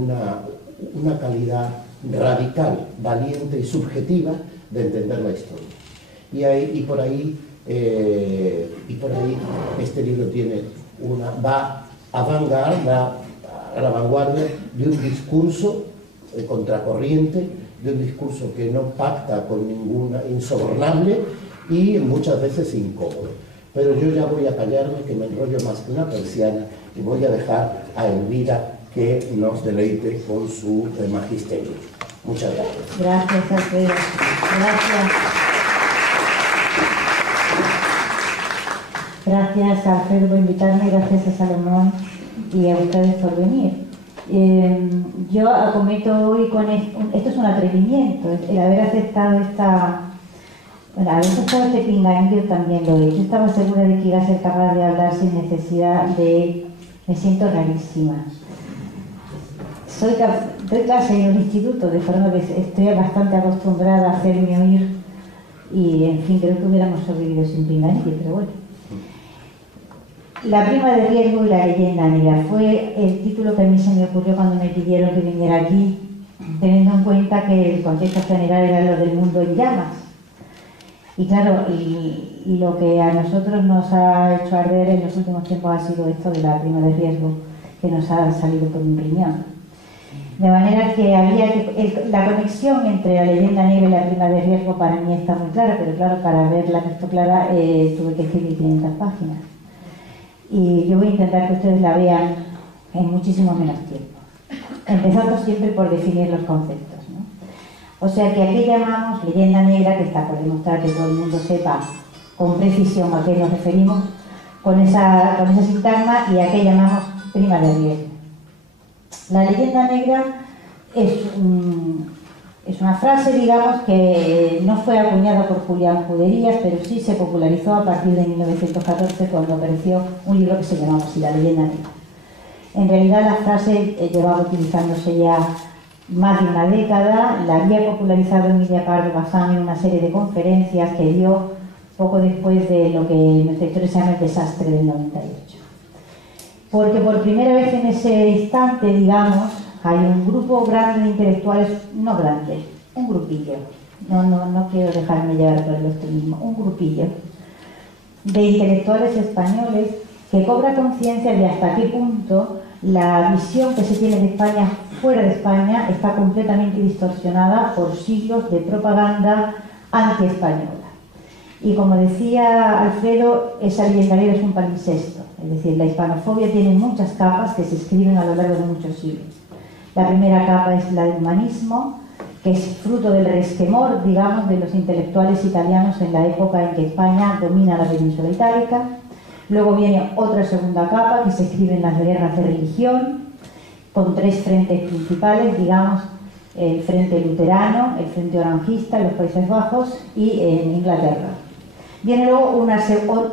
una calidad radical, valiente y subjetiva de entender la historia. Y por ahí este libro va a la vanguardia de un discurso contracorriente, de un discurso que no pacta con ninguna, insobornable y muchas veces incómodo. Pero yo ya voy a callarme, que me enrollo más que una persiana, y voy a dejar a Elvira que nos deleite con su magisterio. Muchas gracias. Gracias, Alfredo. Gracias. Gracias, Alfredo, por invitarme, gracias a Salomón y a ustedes por venir. Yo acometo hoy con esto es un atrevimiento, el haber aceptado este pinganillo también lo he. Yo estaba segura de que iba a ser capaz de hablar sin necesidad de... Me siento rarísima. Doy clase en un instituto, de forma que estoy bastante acostumbrada a hacerme oír y, en fin, creo que hubiéramos sobrevivido sin pinganillo, pero bueno. La prima de riesgo y la leyenda negra fue el título que a mí se me ocurrió cuando me pidieron que viniera aquí, teniendo en cuenta que el contexto general era lo del mundo en llamas. Y claro, y lo que a nosotros nos ha hecho arder en los últimos tiempos ha sido esto de la prima de riesgo, que nos ha salido por un riñón. De manera que la conexión entre la leyenda negra y la prima de riesgo para mí está muy clara, pero claro, para verla esto clara tuve que escribir 500 páginas. Y yo voy a intentar que ustedes la vean en muchísimo menos tiempo, empezando siempre por definir los conceptos, ¿no? O sea que aquí llamamos leyenda negra, que está por demostrar que todo el mundo sepa con precisión a qué nos referimos con esa sintagma, y a qué llamamos prima de riesgo. La leyenda negra es una frase, digamos, que no fue acuñada por Julián Juderías, pero sí se popularizó a partir de 1914, cuando apareció un libro que se llamaba así, La leyenda negra. En realidad la frase llevaba utilizándose ya más de una década, la había popularizado Emilia Pardo Bazán en una serie de conferencias que dio poco después de lo que en nuestra historia se llama el desastre del 98. Porque por primera vez en ese instante, digamos, hay un grupo grande de intelectuales, no grande, un grupillo, no quiero dejarme llevar por el optimismo, un grupillo de intelectuales españoles que cobra conciencia de hasta qué punto la visión que se tiene de España fuera de España está completamente distorsionada por siglos de propaganda anti-española. Y como decía Alfredo, esa leyenda negra es un palimpsesto, es decir, la hispanofobia tiene muchas capas que se escriben a lo largo de muchos siglos. La primera capa es la del humanismo, que es fruto del resquemor, digamos, de los intelectuales italianos en la época en que España domina la península itálica. Luego viene otra segunda capa que se escribe en las guerras de religión, con tres frentes principales, digamos, el frente luterano, el frente orangista en los Países Bajos y en Inglaterra. Viene luego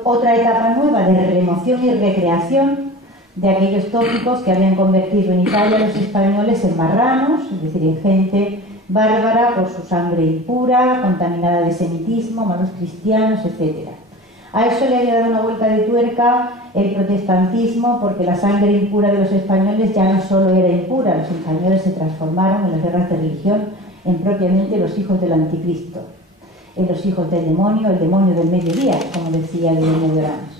otra etapa nueva de remoción y recreación de aquellos tópicos que habían convertido en Italia a los españoles en marranos, es decir, en gente bárbara por su sangre impura, contaminada de semitismo, malos cristianos, etc. A eso le había dado una vuelta de tuerca el protestantismo, porque la sangre impura de los españoles ya no solo era impura, los españoles se transformaron en las guerras de religión en propiamente los hijos del anticristo, en los hijos del demonio, el demonio del mediodía, como decía el demonio de Oranos.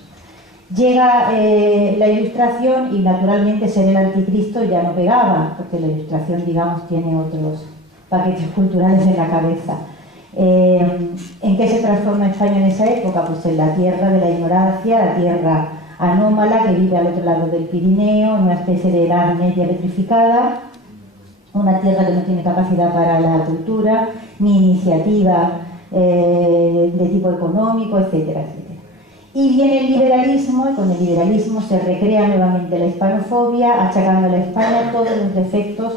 Llega la Ilustración y naturalmente ser el anticristo ya no pegaba, porque la Ilustración, digamos, tiene otros paquetes culturales en la cabeza. ¿En qué se transforma España en esa época? Pues en la tierra de la ignorancia, la tierra anómala que vive al otro lado del Pirineo, una especie de edad media petrificada, una tierra que no tiene capacidad para la cultura, ni iniciativa de tipo económico, etcétera, etcétera. Y viene el liberalismo, y con el liberalismo se recrea nuevamente la hispanofobia, achacando a la España todos los defectos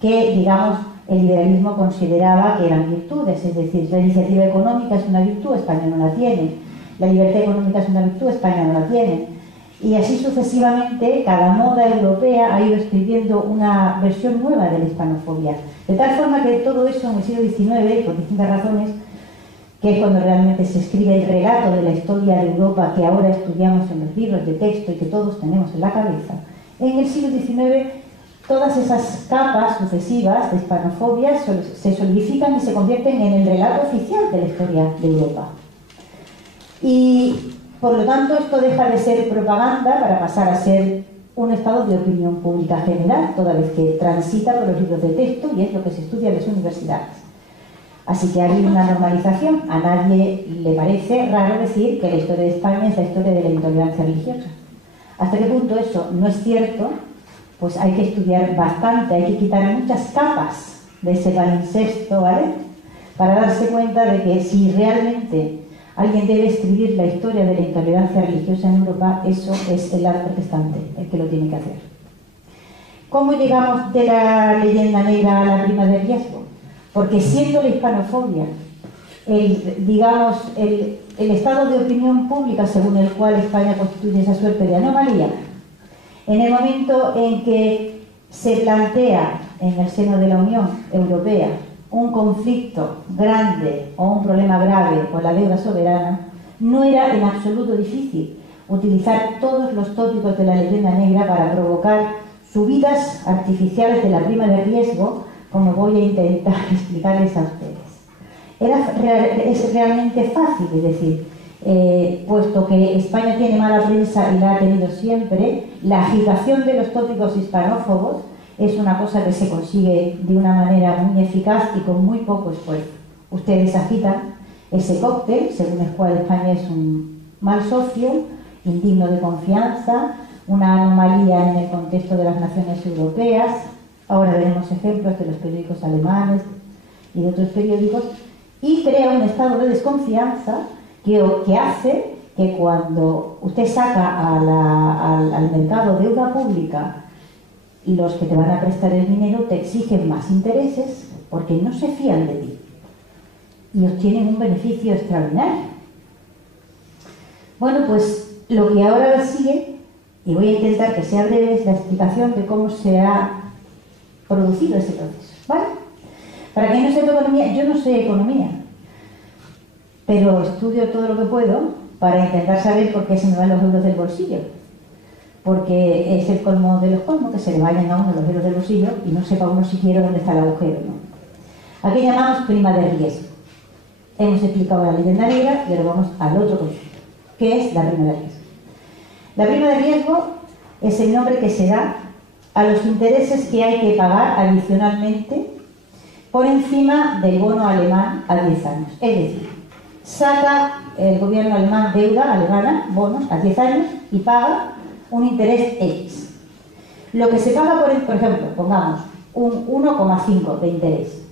que, digamos, el liberalismo consideraba que eran virtudes, es decir, la iniciativa económica es una virtud, España no la tiene, la libertad económica es una virtud, España no la tiene. Y así sucesivamente, cada moda europea ha ido escribiendo una versión nueva de la hispanofobia. De tal forma que todo eso en el siglo XIX, por distintas razones, que es cuando realmente se escribe el relato de la historia de Europa que ahora estudiamos en los libros de texto y que todos tenemos en la cabeza, en el siglo XIX todas esas capas sucesivas de hispanofobia se solidifican y se convierten en el relato oficial de la historia de Europa. Y por lo tanto esto deja de ser propaganda para pasar a ser un estado de opinión pública general, toda vez que transita por los libros de texto y es lo que se estudia en las universidades. Así que hay una normalización. A nadie le parece raro decir que la historia de España es la historia de la intolerancia religiosa. ¿Hasta qué punto eso no es cierto? Pues hay que estudiar bastante, hay que quitar muchas capas de ese palincesto, ¿vale? Para darse cuenta de que si realmente alguien debe escribir la historia de la intolerancia religiosa en Europa, eso es el lado protestante el que lo tiene que hacer. ¿Cómo llegamos de la leyenda negra a la prima de riesgo? Porque siendo la hispanofobia el estado de opinión pública según el cual España constituye esa suerte de anomalía, en el momento en que se plantea en el seno de la Unión Europea un conflicto grande o un problema grave con la deuda soberana, no era en absoluto difícil utilizar todos los tópicos de la leyenda negra para provocar subidas artificiales de la prima de riesgo, como voy a intentar explicarles a ustedes. Es realmente fácil, es decir, puesto que España tiene mala prensa y la ha tenido siempre, la agitación de los tópicos hispanófobos es una cosa que se consigue de una manera muy eficaz y con muy poco esfuerzo. Ustedes agitan ese cóctel, según el cual España es un mal socio, indigno de confianza, una anomalía en el contexto de las naciones europeas. Ahora veremos ejemplos de los periódicos alemanes y de otros periódicos, y crea un estado de desconfianza que hace que cuando usted saca al mercado deuda pública, los que te van a prestar el dinero te exigen más intereses porque no se fían de ti y obtienen un beneficio extraordinario. Bueno, pues lo que ahora sigue, y voy a intentar que sea breve, es la explicación de cómo se ha producido ese proceso, ¿vale? Para quien no sepa economía, yo no sé economía, pero estudio todo lo que puedo para intentar saber por qué se me van los euros del bolsillo, porque es el colmo de los colmos que se le vayan a uno los euros del bolsillo y no sepa uno siquiera dónde está el agujero, ¿no? Aquí llamamos prima de riesgo. Hemos explicado la leyenda negra y ahora vamos al otro concepto, que es la prima de riesgo. La prima de riesgo es el nombre que se da a los intereses que hay que pagar adicionalmente por encima del bono alemán a 10 años. Es decir, saca el gobierno alemán deuda alemana, bonos, a 10 años y paga un interés X. Lo que se paga por ejemplo, pongamos un 1,5 de interés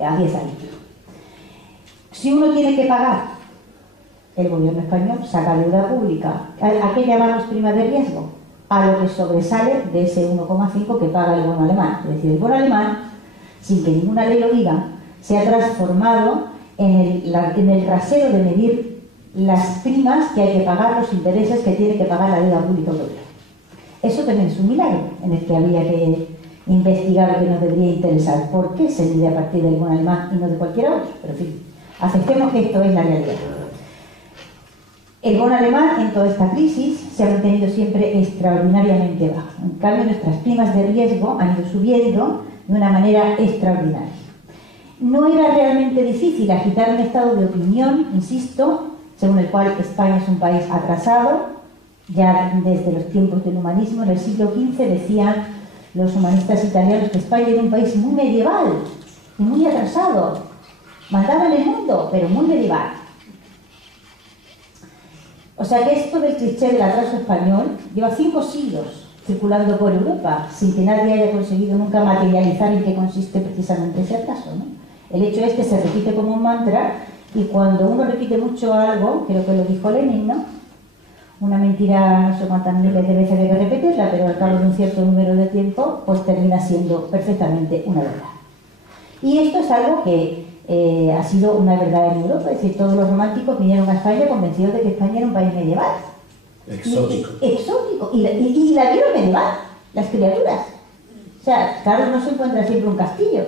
a 10 años. Si uno tiene que pagar, el gobierno español saca deuda pública. ¿A qué llamamos prima de riesgo? A lo que sobresale de ese 1,5 que paga el bono alemán. Es decir, el bono alemán, sin que ninguna ley lo diga, se ha transformado en el rasero de medir las primas que hay que pagar, los intereses que tiene que pagar la deuda pública europea. Eso también es un milagro en el que habría que investigar lo que nos debería interesar. ¿Por qué se mide a partir del bono alemán y no de cualquier otro? Pero en fin, aceptemos que esto es la realidad. El bono alemán en toda esta crisis se ha mantenido siempre extraordinariamente bajo. En cambio, nuestras primas de riesgo han ido subiendo de una manera extraordinaria. No era realmente difícil agitar un estado de opinión, insisto, según el cual España es un país atrasado. Ya desde los tiempos del humanismo, en el siglo XV, decían los humanistas italianos que España era un país muy medieval y muy atrasado. Mandaba en el mundo, pero muy medieval. O sea que esto del cliché del atraso español lleva 5 siglos circulando por Europa, sin que nadie haya conseguido nunca materializar en qué consiste precisamente ese atraso, ¿no? El hecho es que se repite como un mantra, y cuando uno repite mucho algo, creo que lo dijo Lenin, ¿no? Una mentira, no sé cuántas miles de veces debe repetirla, pero al cabo de un cierto número de tiempo, pues termina siendo perfectamente una verdad. Y esto es algo que ha sido una verdad en Europa, es decir, todos los románticos vinieron a España convencidos de que España era un país medieval. Exótico. Exótico. Y la vieron medieval, las criaturas. O sea, claro, no se encuentra siempre un castillo.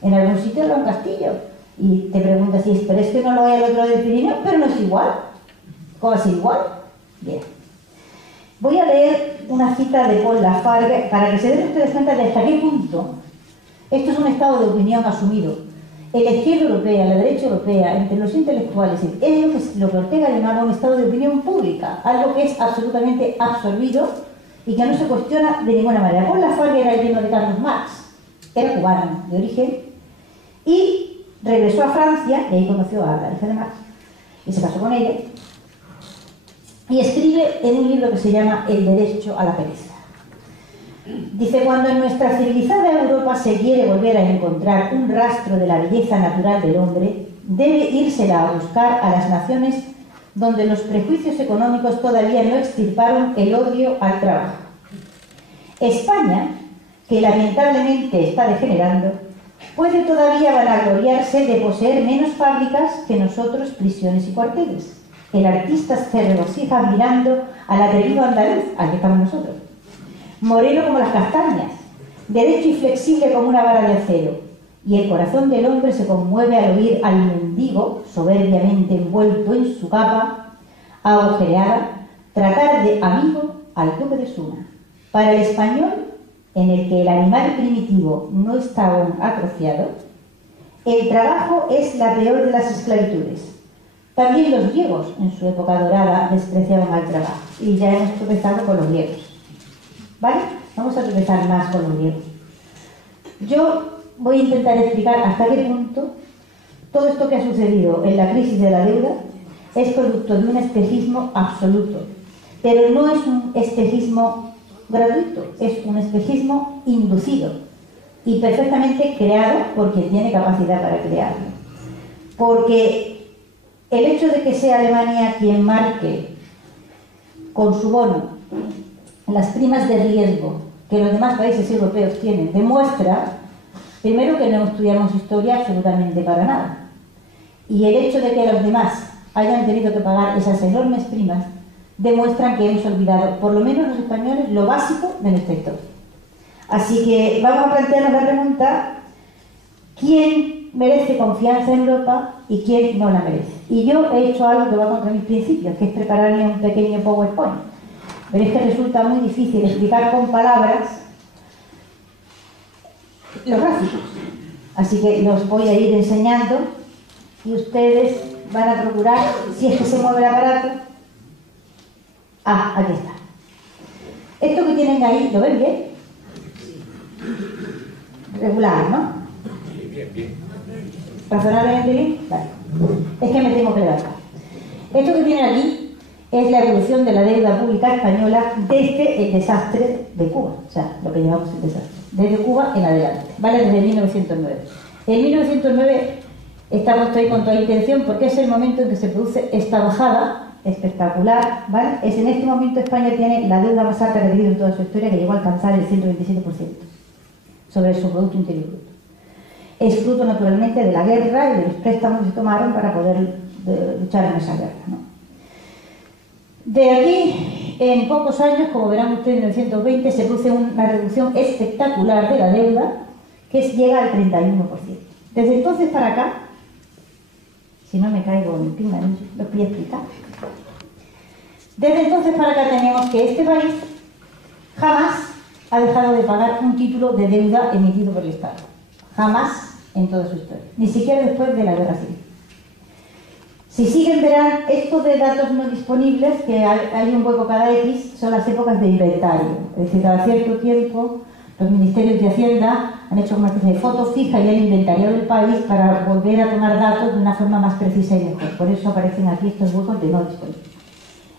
En algún sitio habrá un castillo. Y te preguntas, pero es que no lo hay al otro lado del Pirineo, pero no es igual. ¿Cómo es igual? Bien. Voy a leer una cita de Paul Lafargue para que se den ustedes cuenta de hasta qué punto esto es un estado de opinión asumido. En la izquierda europea, la derecha europea, entre los intelectuales, es lo que Ortega llamaba un estado de opinión pública, algo que es absolutamente absorbido y que no se cuestiona de ninguna manera. Paul Lafargue era el yerno de Carlos Marx, era cubano de origen y regresó a Francia y ahí conoció a la hija de Marx y se casó con ella y escribe en un libro que se llama El derecho a la pereza. Dice: cuando en nuestra civilizada Europa se quiere volver a encontrar un rastro de la belleza natural del hombre, debe írsela a buscar a las naciones donde los prejuicios económicos todavía no extirparon el odio al trabajo. España, que lamentablemente está degenerando, puede todavía vanagloriarse de poseer menos fábricas que nosotros prisiones y cuarteles. El artista se regocija mirando al atrevido andaluz, al que estamos nosotros, moreno como las castañas, derecho y flexible como una vara de acero, y el corazón del hombre se conmueve al oír al mendigo, soberbiamente envuelto en su capa agujereada, tratar de amigo al duque de Suna. Para el español, en el que el animal primitivo no está aún atrofiado, el trabajo es la peor de las esclavitudes. También los griegos, en su época dorada, despreciaban al trabajo, y ya hemos tropezado con los griegos. ¿Vale? Vamos a tropezar más con los griegos. Yo voy a intentar explicar hasta qué punto todo esto que ha sucedido en la crisis de la deuda es producto de un espejismo absoluto, pero no es un espejismo gratuito, es un espejismo inducido y perfectamente creado por quien tiene capacidad para crearlo. Porque el hecho de que sea Alemania quien marque con su bono las primas de riesgo que los demás países europeos tienen, demuestra, primero, que no estudiamos historia absolutamente para nada. Y el hecho de que los demás hayan tenido que pagar esas enormes primas demuestran que hemos olvidado, por lo menos los españoles, lo básico de nuestra historia. Así que vamos a plantearnos la pregunta: ¿quién merece confianza en Europa y quién no la merece? Y yo he hecho algo que va contra mis principios, que es prepararme un pequeño PowerPoint. Pero es que resulta muy difícil explicar con palabras los gráficos. Así que los voy a ir enseñando y ustedes van a procurar, si es que se mueve el aparato. Ah, aquí está. Esto que tienen ahí, ¿lo ven bien? Regular, ¿no? Bien. ¿Razonablemente bien? Vale. Es que me tengo que levantar. Esto que tienen aquí es la evolución de la deuda pública española desde el desastre de Cuba, o sea, lo que llamamos el desastre, desde Cuba en adelante, ¿vale? Desde 1909. En 1909 está puesto ahí con toda intención porque es el momento en que se produce esta bajada espectacular, ¿vale? Es en este momento España tiene la deuda más alta que ha tenido en toda su historia, que llegó a alcanzar el 127% sobre su Producto Interior Bruto. Es fruto, naturalmente, de la guerra y de los préstamos que se tomaron para poder luchar en esa guerra, ¿no? De aquí, en pocos años, como verán ustedes, en 1920, se produce una reducción espectacular de la deuda que llega al 31%. Desde entonces para acá, si no me caigo en pinga, lo voy a explicar. Desde entonces para acá tenemos que este país jamás ha dejado de pagar un título de deuda emitido por el Estado. Jamás en toda su historia. Ni siquiera después de la Guerra Civil. Si siguen, verán estos de datos no disponibles, que hay un hueco cada X, son las épocas de inventario. Es decir, cada cierto tiempo los ministerios de Hacienda han hecho una especie de foto fija y han inventariado el país para volver a tomar datos de una forma más precisa y mejor. Por eso aparecen aquí estos huecos de no disponibles.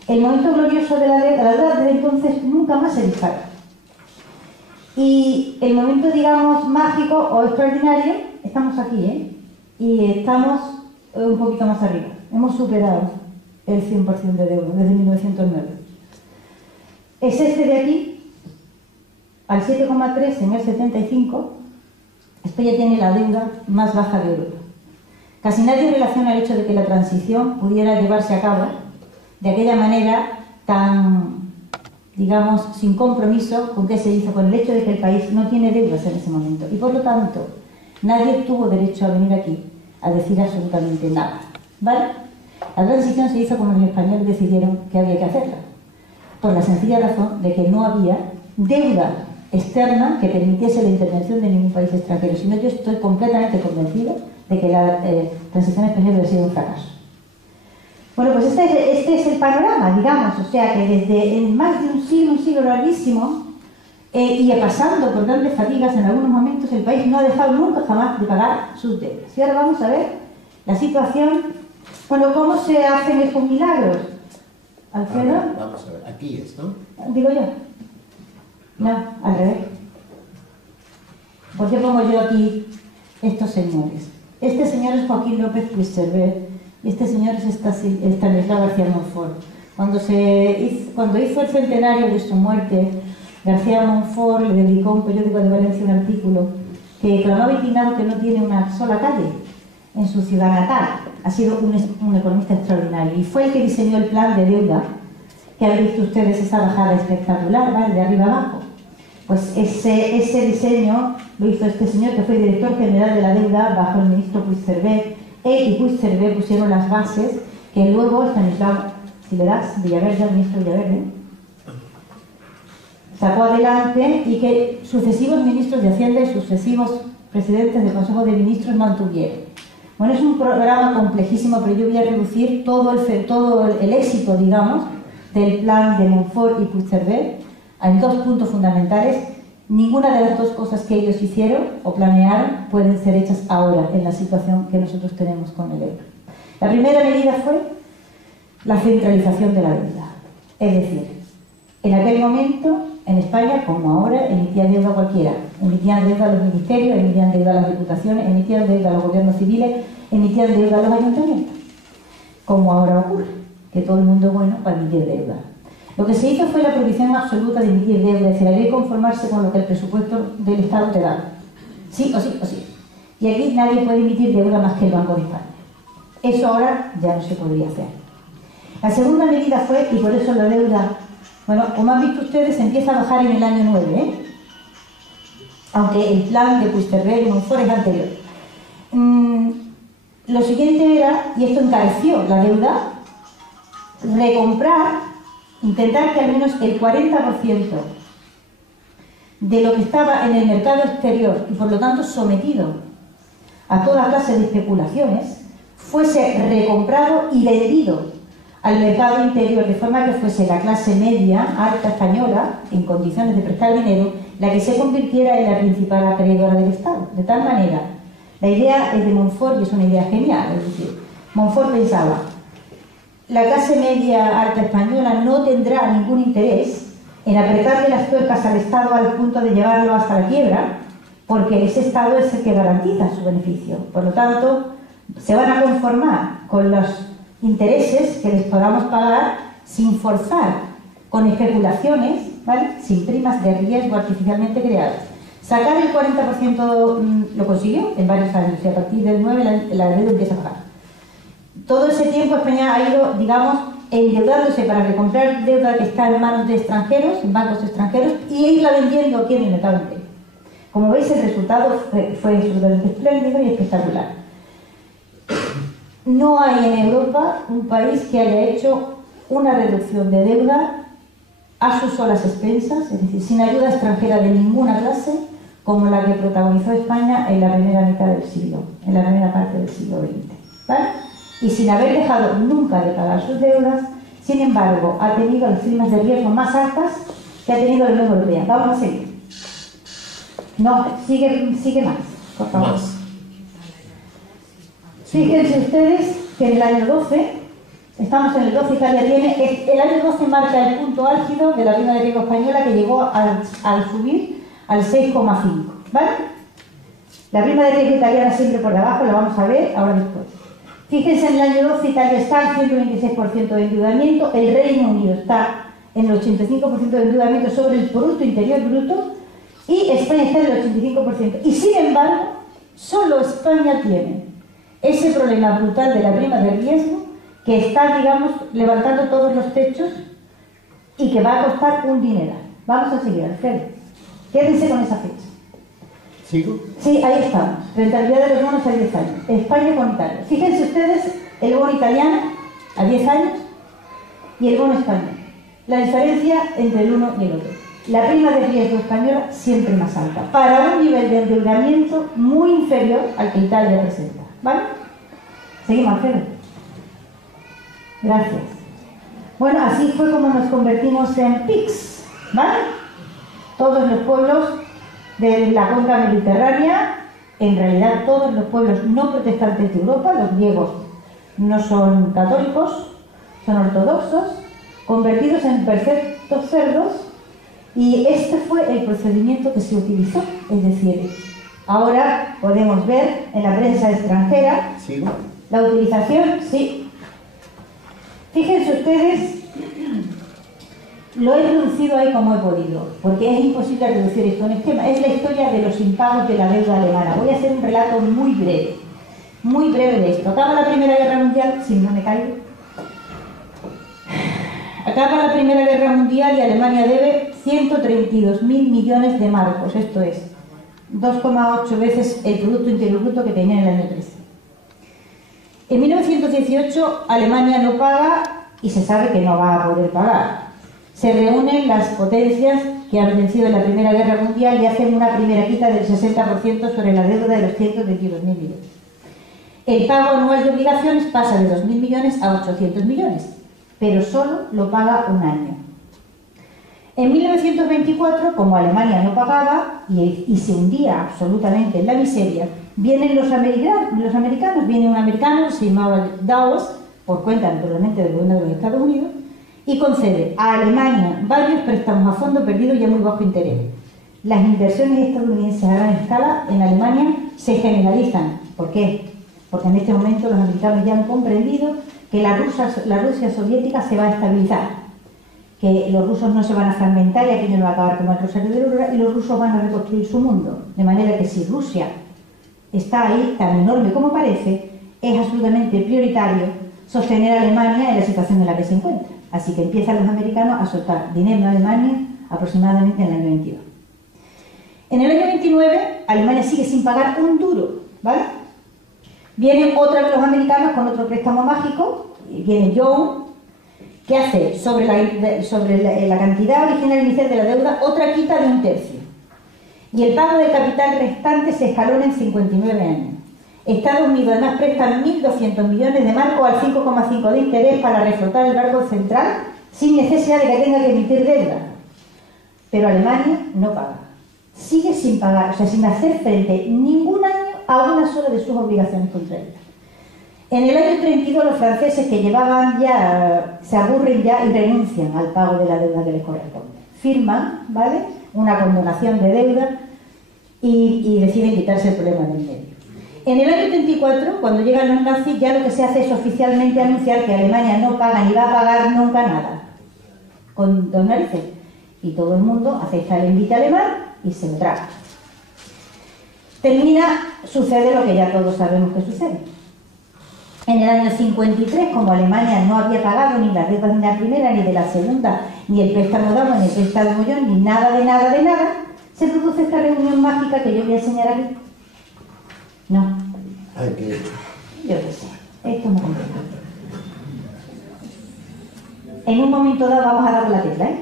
El momento glorioso de la deuda desde entonces nunca más se dispara. Y el momento, digamos, mágico o extraordinario, estamos aquí, ¿eh? Y estamos un poquito más arriba. Hemos superado el 100% de deuda desde 1909. Es este de aquí, al 7,3 en el 75, España tiene la deuda más baja de Europa. Casi nadie relaciona el hecho de que la transición pudiera llevarse a cabo de aquella manera tan, digamos, sin compromiso con qué se hizo, con el hecho de que el país no tiene deudas en ese momento. Y por lo tanto, nadie tuvo derecho a venir aquí a decir absolutamente nada. ¿Vale? La transición se hizo como los españoles decidieron que había que hacerla. por la sencilla razón de que no había deuda externa que permitiese la intervención de ningún país extranjero. Si no, yo estoy completamente convencido de que la transición española ha sido un fracaso. Bueno, pues este es el panorama, digamos, o sea que desde en más de un siglo larguísimo, y pasando por grandes fatigas en algunos momentos, el país no ha dejado nunca jamás de pagar sus deudas. Y ahora vamos a ver la situación, bueno, cómo se hacen estos milagros. ¿Alfredo? Vamos a ver, aquí es, ¿no? Digo yo. No, al revés. ¿Por qué pongo yo aquí estos señores? Este señor es Joaquín López Puigcerver y este señor es Estanislao García Montfort. Cuando hizo el centenario de su muerte, García Montfort le dedicó a un periódico de Valencia un artículo que clamaba indignado que no tiene una sola calle en su ciudad natal. Ha sido un economista extraordinario y fue el que diseñó el plan de deuda que han visto ustedes, esa bajada espectacular, ¿vale? De arriba abajo. Pues ese diseño lo hizo este señor, que fue director general de la deuda bajo el ministro Puigcerver. Él y Puigcerver pusieron las bases que luego Estanislao, si le das, Villaverde, el ministro Villaverde, sacó adelante y que sucesivos ministros de Hacienda y sucesivos presidentes del Consejo de Ministros mantuvieron. Bueno, es un programa complejísimo, pero yo voy a reducir todo el éxito, digamos, del plan de Montfort y Puigcerver en dos puntos fundamentales. Ninguna de las dos cosas que ellos hicieron o planearon pueden ser hechas ahora en la situación que nosotros tenemos con el euro. La primera medida fue la centralización de la deuda. Es decir, en aquel momento, en España, como ahora, emitían deuda cualquiera. Emitían deuda a los ministerios, emitían deuda a las diputaciones, emitían deuda a los gobiernos civiles, emitían deuda a los ayuntamientos. Como ahora ocurre, que todo el mundo es bueno para emitir deuda. Lo que se hizo fue la prohibición absoluta de emitir deuda, es decir, había que conformarse con lo que el presupuesto del Estado te da. Sí o sí o sí. Y aquí nadie puede emitir deuda más que el Banco de España. Eso ahora ya no se podría hacer. La segunda medida fue, y por eso la deuda, bueno, como han visto ustedes, empieza a bajar en el año 9, aunque el plan de Puigcerver y Montfort es anterior. Lo siguiente era, y esto encareció la deuda, recomprar, intentar que al menos el 40% de lo que estaba en el mercado exterior y por lo tanto sometido a toda clase de especulaciones fuese recomprado y vendido al mercado interior, de forma que fuese la clase media, alta española, en condiciones de prestar dinero, la que se convirtiera en la principal acreedora del Estado. De tal manera, la idea es de Montfort y es una idea genial, es decir, Montfort pensaba: la clase media alta española no tendrá ningún interés en apretarle las tuercas al Estado al punto de llevarlo hasta la quiebra, porque ese Estado es el que garantiza su beneficio. Por lo tanto, se van a conformar con los intereses que les podamos pagar sin forzar, con especulaciones, ¿vale?, sin primas de riesgo artificialmente creadas. Sacar el 40% lo consiguió en varios años y a partir del 9 la deuda empieza a bajar. Todo ese tiempo España ha ido, digamos, endeudándose para recomprar deuda que está en manos de extranjeros, en bancos extranjeros, y irla vendiendo aquí en el mercado entero. Como veis, el resultado fue absolutamente espléndido y espectacular. No hay en Europa un país que haya hecho una reducción de deuda a sus solas expensas, es decir, sin ayuda extranjera de ninguna clase, como la que protagonizó España en la primera mitad del siglo, en la primera parte del siglo XX, ¿vale? Y sin haber dejado nunca de pagar sus deudas, sin embargo, ha tenido las primas de riesgo más altas que ha tenido la Unión Europea. Vamos a seguir. No, sigue más, por favor. Más. Fíjense ustedes que en el año 12, estamos en el 12, Italia tiene, el año 12 marca el punto álgido de la prima de riesgo española, que llegó al subir al 6,5, ¿vale? La prima de riesgo italiana siempre por debajo, la vamos a ver ahora después. Fíjense, en el año 12 Italia está al 126% de endeudamiento, el Reino Unido está en el 85% de endeudamiento sobre el Producto Interior Bruto y España está en el 85%. Y sin embargo, solo España tiene ese problema brutal de la prima de riesgo que está, digamos, levantando todos los techos y que va a costar un dineral. Vamos a seguir, Alfredo. Quédense con esa fecha. ¿Sigo? Sí, ahí estamos. Rentabilidad de los bonos a 10 años. España con Italia. Fíjense ustedes el bono italiano a 10 años y el bono español. la diferencia entre el uno y el otro. La prima de riesgo española siempre más alta, para un nivel de endeudamiento muy inferior al que Italia presenta. ¿Vale? Seguimos, Alfredo. Gracias. Bueno, así fue como nos convertimos en PIGS, ¿vale? Todos los pueblos de la cuenca mediterránea, en realidad todos los pueblos no protestantes de Europa, los griegos no son católicos, son ortodoxos, convertidos en perfectos cerdos, y este fue el procedimiento que se utilizó. Es decir, ahora podemos ver en la prensa extranjera ¿Sigo? la utilización, sí. Fíjense ustedes, lo he reducido ahí como he podido, porque es imposible reducir esto en esquema. Es la historia de los impagos de la deuda alemana. Voy a hacer un relato muy breve de esto. Acaba la Primera Guerra Mundial, si no me caigo. Acaba la Primera Guerra Mundial y Alemania debe 132.000 millones de marcos, esto es 2,8 veces el Producto Interior Bruto que tenía en el año 13. En 1918 Alemania no paga y se sabe que no va a poder pagar. Se reúnen las potencias que han vencido en la Primera Guerra Mundial y hacen una primera quita del 60% sobre la deuda de los 122.000 millones. El pago anual de obligaciones pasa de 2.000 millones a 800 millones, pero solo lo paga un año. En 1924, como Alemania no pagaba y se hundía absolutamente en la miseria, vienen los americanos, viene un americano, se llamaba Dawes, por cuenta naturalmente del gobierno de los Estados Unidos, y concede a Alemania varios préstamos a fondo perdido y a muy bajo interés. Las inversiones estadounidenses a gran escala en Alemania se generalizan. ¿Por qué? Porque en este momento los americanos ya han comprendido que la Rusia soviética se va a estabilizar, que los rusos no se van a fragmentar y aquello no va a acabar como el Rosario de Aurora, y los rusos van a reconstruir su mundo. De manera que si Rusia está ahí, tan enorme como parece, es absolutamente prioritario sostener a Alemania en la situación en la que se encuentra. Así que empiezan los americanos a soltar dinero a Alemania aproximadamente en el año 22. En el año 29, Alemania sigue sin pagar un duro, ¿vale? Vienen otra vez los americanos con otro préstamo mágico, viene Young, que hace sobre la cantidad original inicial de la deuda otra quita de 1/3. Y el pago del capital restante se escalona en 59 años. Estados Unidos además presta 1.200 millones de marcos al 5,5 de interés para reflotar el Banco Central sin necesidad de que tenga que emitir deuda. Pero Alemania no paga. Sigue sin pagar, o sea, sin hacer frente ningún año a una sola de sus obligaciones contra ella. En el año 32 los franceses, que llevaban ya, se aburren ya y renuncian al pago de la deuda que les corresponde. Firman, ¿vale?, una condonación de deuda y deciden quitarse el problema del medio. En el año 34, cuando llegan los nazis, ya lo que se hace es oficialmente anunciar que Alemania no paga ni va a pagar nunca nada. Con dos narices. Y todo el mundo acepta el envite alemán y se lo traga. Sucede lo que ya todos sabemos que sucede. En el año 53, como Alemania no había pagado ni las deudas de la primera, ni de la segunda, ni el préstamo dado, ni el préstamo Mollón, ni nada de nada, se produce esta reunión mágica que yo voy a enseñar aquí. No. Ay, que... Yo qué sé. Esto es muy complicado. En un momento dado vamos a dar la tecla, ¿eh?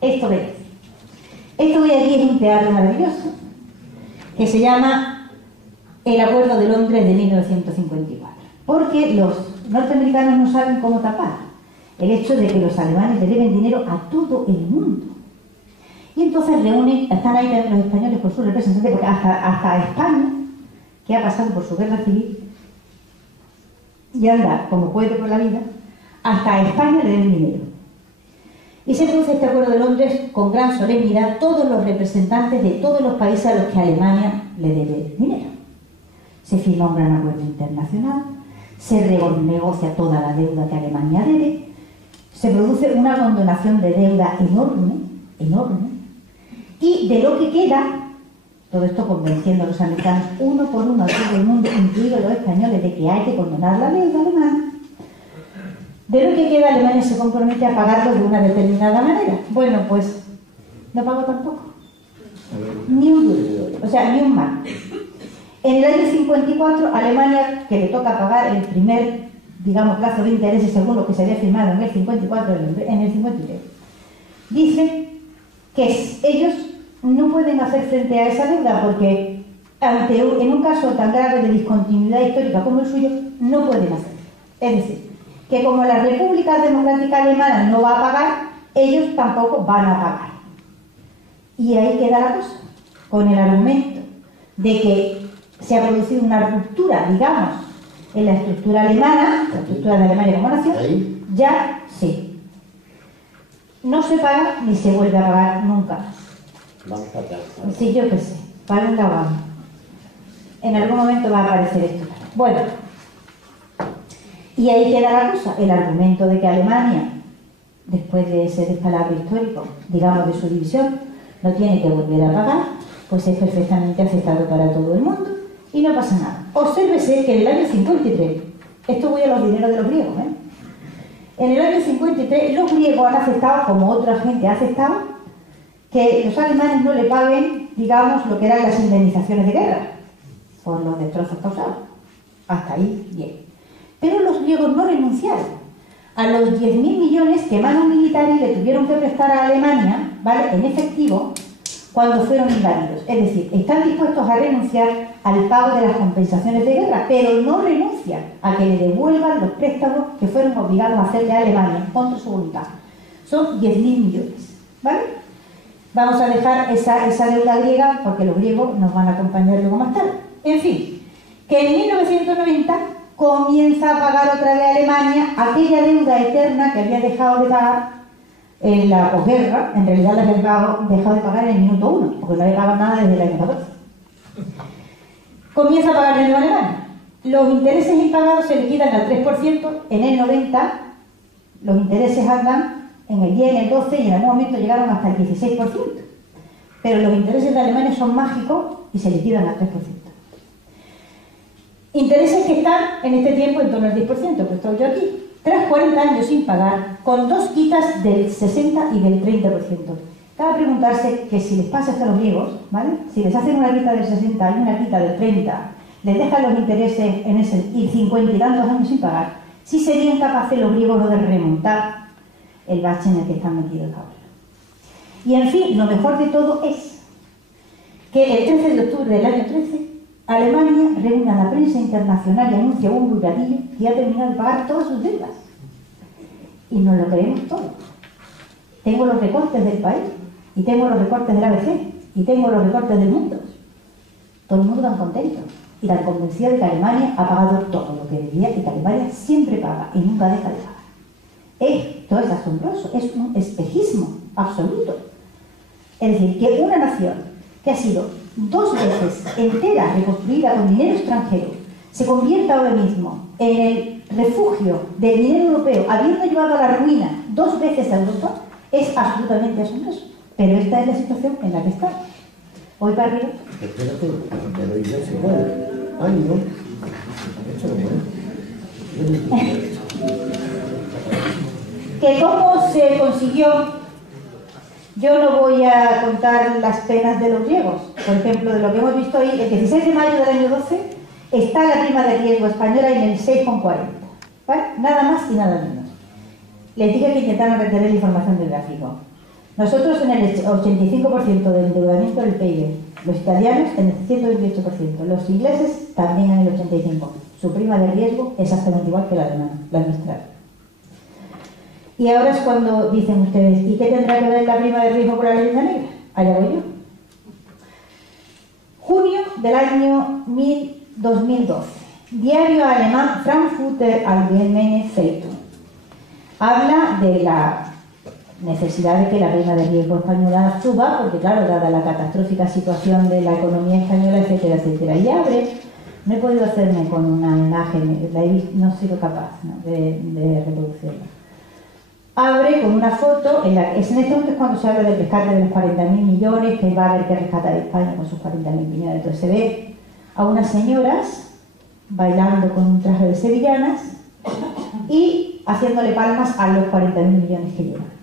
Esto veis. Esto de aquí es un teatro maravilloso que se llama El Acuerdo de Londres de 1954. Porque los norteamericanos no saben cómo tapar el hecho de que los alemanes le deben dinero a todo el mundo. Y entonces reúnen, están ahí también los españoles por sus representantes, porque hasta España, que ha pasado por su guerra civil, y anda como puede por la vida, hasta a España le deben dinero. Y se produce este Acuerdo de Londres con gran solemnidad, todos los representantes de todos los países a los que Alemania le debe dinero. Se firma un gran acuerdo internacional, se renegocia toda la deuda que Alemania debe, se produce una condonación de deuda enorme, y de lo que queda, todo esto convenciendo a los americanos uno por uno a todo el mundo, incluidos los españoles, de que hay que condonar la deuda alemana. De lo que queda, Alemania se compromete a pagarlo de una determinada manera. Bueno, pues no pagó tampoco. Ni un duro, o sea, ni un marco. En el año 54, Alemania, que le toca pagar el primer digamos, plazo de intereses según lo que se había firmado en el 54, en el 53, dice que ellos no pueden hacer frente a esa deuda porque en un caso tan grave de discontinuidad histórica como el suyo, no pueden hacerlo. Es decir, que como la República Democrática Alemana no va a pagar, ellos tampoco van a pagar. Y ahí queda la cosa, con el argumento de que se ha producido una ruptura, digamos, en la estructura alemana, la estructura de Alemania como nación, ya sí. No se paga ni se vuelve a pagar nunca más. Vamos para atrás. Sí, yo qué sé, para un lado. En algún momento va a aparecer esto. Bueno, y ahí queda la cosa, el argumento de que Alemania, después de ese descalabro histórico, digamos, de su división, no tiene que volver a pagar, pues es perfectamente aceptado para todo el mundo y no pasa nada. Obsérvese que en el año 53, esto voy a los dineros de los griegos, en el año 53 los griegos han aceptado, como otra gente ha aceptado, que los alemanes no le paguen, digamos, lo que eran las indemnizaciones de guerra, por los destrozos causados. Hasta ahí, bien. Pero los griegos no renunciaron a los 10.000 millones que Manu Militari le tuvieron que prestar a Alemania, ¿vale?, en efectivo, cuando fueron invadidos. Es decir, están dispuestos a renunciar al pago de las compensaciones de guerra, pero no renuncian a que le devuelvan los préstamos que fueron obligados a hacerle a Alemania contra su voluntad. Son 10.000 millones, ¿vale? Vamos a dejar esa deuda griega porque los griegos nos van a acompañar luego más tarde. En fin, que en 1990 comienza a pagar otra vez a Alemania aquella deuda eterna que había dejado de pagar en la posguerra. En realidad la había dejado de pagar en el minuto 1, porque no había pagado nada desde el año 14. Comienza a pagar de nuevo a Alemania. Los intereses impagados se liquidan al 3%, en el 90 los intereses andan en el 10, en el 12 y en algún momento llegaron hasta el 16%. Pero los intereses de Alemania son mágicos y se liquidan al 3%. Intereses que están en este tiempo en torno al 10%, pues estoy yo aquí. Tras 40 años sin pagar, con dos quitas del 60 y del 30%. Cabe preguntarse que si les pasa esto a los griegos, ¿vale? Si les hacen una quita del 60 y una quita del 30, les dejan los intereses en ese y 50 y tantos años sin pagar, si serían capaces los griegos no de remontar el bache en el que están metidos ahora. Y en fin, lo mejor de todo es que el 13 de octubre del año 13, Alemania reúne a la prensa internacional y anuncia un platillo que ha terminado de pagar todas sus deudas. Y nos lo creemos todo. Tengo los recortes del país, y tengo los recortes del ABC, y tengo los recortes del mundo. Todo el mundo tan contento y tan convencido de que Alemania ha pagado todo lo que debía y que Alemania siempre paga y nunca deja de pagar. Esto es asombroso, es un espejismo absoluto. Es decir, que una nación que ha sido 2 veces entera reconstruida con dinero extranjero se convierta ahora mismo en el refugio del dinero europeo, habiendo llevado a la ruina 2 veces a Europa, es absolutamente asombroso. Pero esta es la situación en la que está. Voy para arriba. Espérate, pero ya se puede. Ay, no. Esto no puede. Que cómo se consiguió. Yo no voy a contar las penas de los griegos. Por ejemplo, de lo que hemos visto hoy, el 16 de mayo del año 12 está la prima de riesgo española en el 6,40. ¿Vale? Nada más y nada menos. Les dije que intentaron retener la información del gráfico. Nosotros en el 85% del endeudamiento del PIB, los italianos en el 128%, los ingleses también en el 85%. Su prima de riesgo es exactamente igual que la alemana, la nuestra. Y ahora es cuando dicen ustedes, ¿y qué tendrá que ver la prima de riesgo con la leyenda negra? Allá voy yo. Junio del año 2012. Diario alemán Frankfurter Allgemeine Zeitung. Habla de la necesidad de que la prima de riesgo española suba, porque claro, dada la catastrófica situación de la economía española, etcétera, etcétera. Y abre, no he podido hacerme con una imagen, no he sido capaz, ¿no?, de reproducirla. Abre con una foto, en este momento es cuando se habla del rescate de los 40.000 millones, que va a haber que rescatar España con sus 40.000 millones. Entonces se ve a unas señoras bailando con un traje de sevillanas y haciéndole palmas a los 40.000 millones que llevan.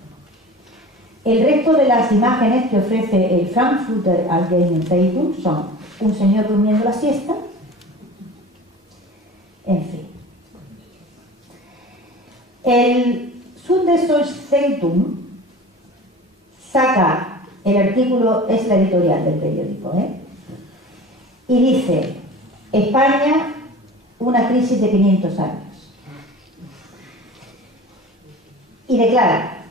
El resto de las imágenes que ofrece el Frankfurter Allgemeine Zeitung son un señor durmiendo la siesta, en fin. El Süddeutsche saca el artículo, es la editorial del periódico, y dice: España, una crisis de 500 años. Y declara: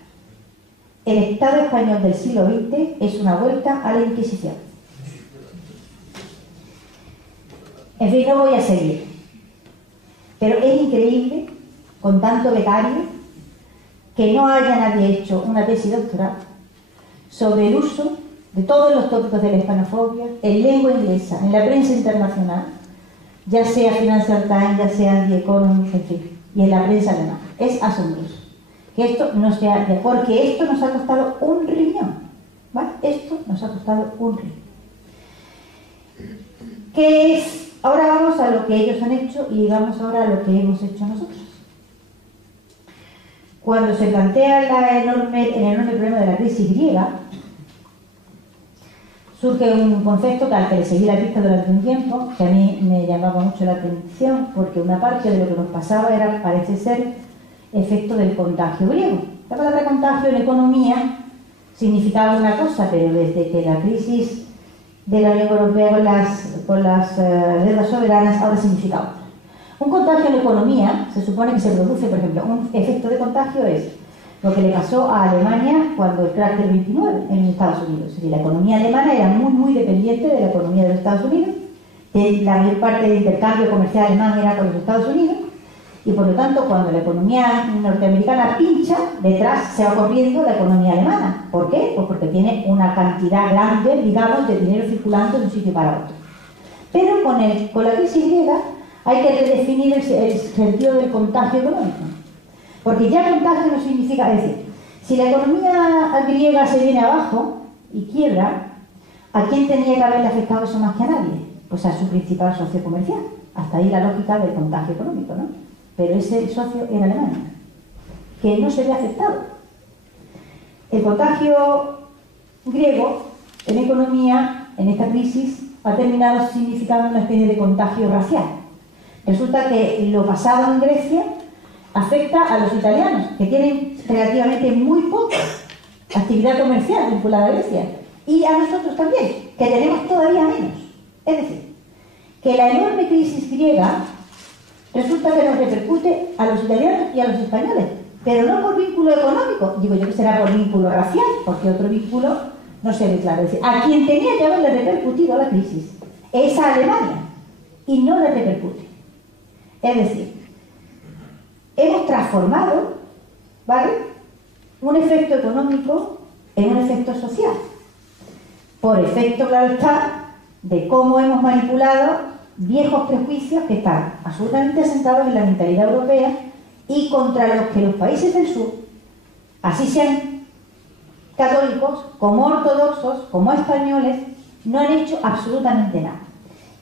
el Estado español del siglo XX es una vuelta a la Inquisición. En fin, no voy a seguir. Pero es increíble, con tanto becario, que no haya nadie hecho una tesis doctoral sobre el uso de todos los tópicos de la hispanofobia en lengua inglesa, en la prensa internacional, ya sea Financial Times, ya sea The Economist, en fin, y en la prensa alemana. Es asombroso que esto no se haga, porque esto nos ha costado un riñón, ¿vale? Esto nos ha costado un riñón. ¿Qué es? Ahora vamos a lo que ellos han hecho y vamos ahora a lo que hemos hecho nosotros. Cuando se plantea el enorme problema de la crisis griega, surge un concepto al que le seguí la pista durante un tiempo, que a mí me llamaba mucho la atención, porque una parte de lo que nos pasaba era, parece ser, efecto del contagio griego. La palabra contagio en economía significaba una cosa, pero desde que la crisis de la Unión Europea con las deudas soberanas ahora significa otra. Un contagio en economía se supone que se produce, por ejemplo, un efecto de contagio es lo que le pasó a Alemania cuando el crack del 29 en Estados Unidos. Es decir, la economía alemana era muy dependiente de la economía de los Estados Unidos. La mayor parte del intercambio comercial alemán era con los Estados Unidos, y por lo tanto, cuando la economía norteamericana pincha, detrás se va corriendo la economía alemana. ¿Por qué? Pues porque tiene una cantidad grande, digamos, de dinero circulando de un sitio para otro. Pero con la crisis griega hay que redefinir el sentido del contagio económico. Porque ya contagio no significa, es decir, si la economía griega se viene abajo y quiebra, ¿a quién tenía que haberle afectado eso más que a nadie? Pues a su principal socio comercial. Hasta ahí la lógica del contagio económico, ¿no? Pero ese socio era Alemania, que no se ve afectado. El contagio griego en economía, en esta crisis, ha terminado significando una especie de contagio racial. Resulta que lo pasado en Grecia afecta a los italianos, que tienen relativamente muy poca actividad comercial vinculada a Grecia, y a nosotros también, que tenemos todavía menos. Es decir, que la enorme crisis griega resulta que nos repercute a los italianos y a los españoles, pero no por vínculo económico, digo yo que será por vínculo racial, porque otro vínculo no se ve claro. Es decir, a quien tenía que haberle repercutido la crisis es a Alemania, y no le repercute. Es decir, hemos transformado, ¿vale?, un efecto económico en un efecto social, por efecto, claro está, de cómo hemos manipulado viejos prejuicios que están absolutamente asentados en la mentalidad europea y contra los que los países del sur, así sean católicos, como ortodoxos, como españoles, no han hecho absolutamente nada.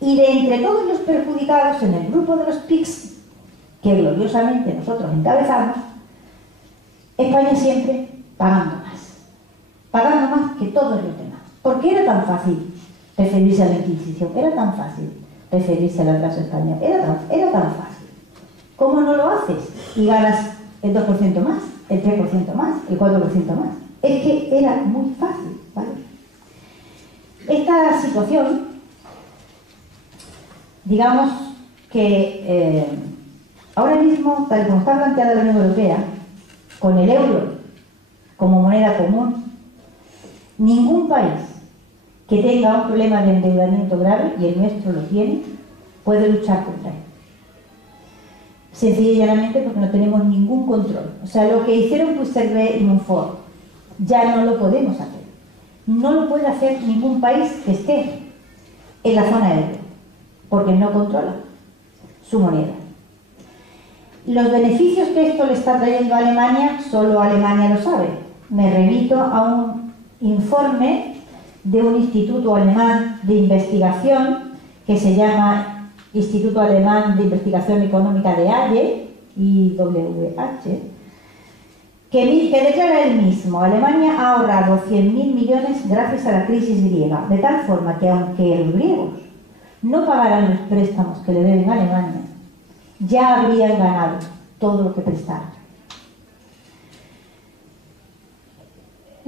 Y de entre todos los perjudicados en el grupo de los PICS, que gloriosamente nosotros encabezamos, España siempre pagando más que todos los demás. ¿Por qué era tan fácil referirse a la Inquisición? Era tan fácil referirse al atraso español, era tan fácil. ¿Cómo no lo haces? Y ganas el 2% más, el 3% más, el 4% más. Es que era muy fácil, ¿vale? Esta situación, digamos que ahora mismo, tal como está planteada la Unión Europea, con el euro como moneda común, ningún país que tenga un problema de endeudamiento grave, y el nuestro lo tiene, puede luchar contra él. Sencilla y llanamente porque no tenemos ningún control. O sea, lo que hicieron Puigcerver y Montfort ya no lo podemos hacer. No lo puede hacer ningún país que esté en la zona euro, porque no controla su moneda. Los beneficios que esto le está trayendo a Alemania, solo Alemania lo sabe. Me remito a un informe de un instituto alemán de investigación que se llama Instituto Alemán de Investigación Económica de Halle, IWH, que declara él mismo: Alemania ha ahorrado 100.000 millones gracias a la crisis griega, de tal forma que aunque los griegos no pagaran los préstamos que le deben a Alemania, ya habrían ganado todo lo que prestaron.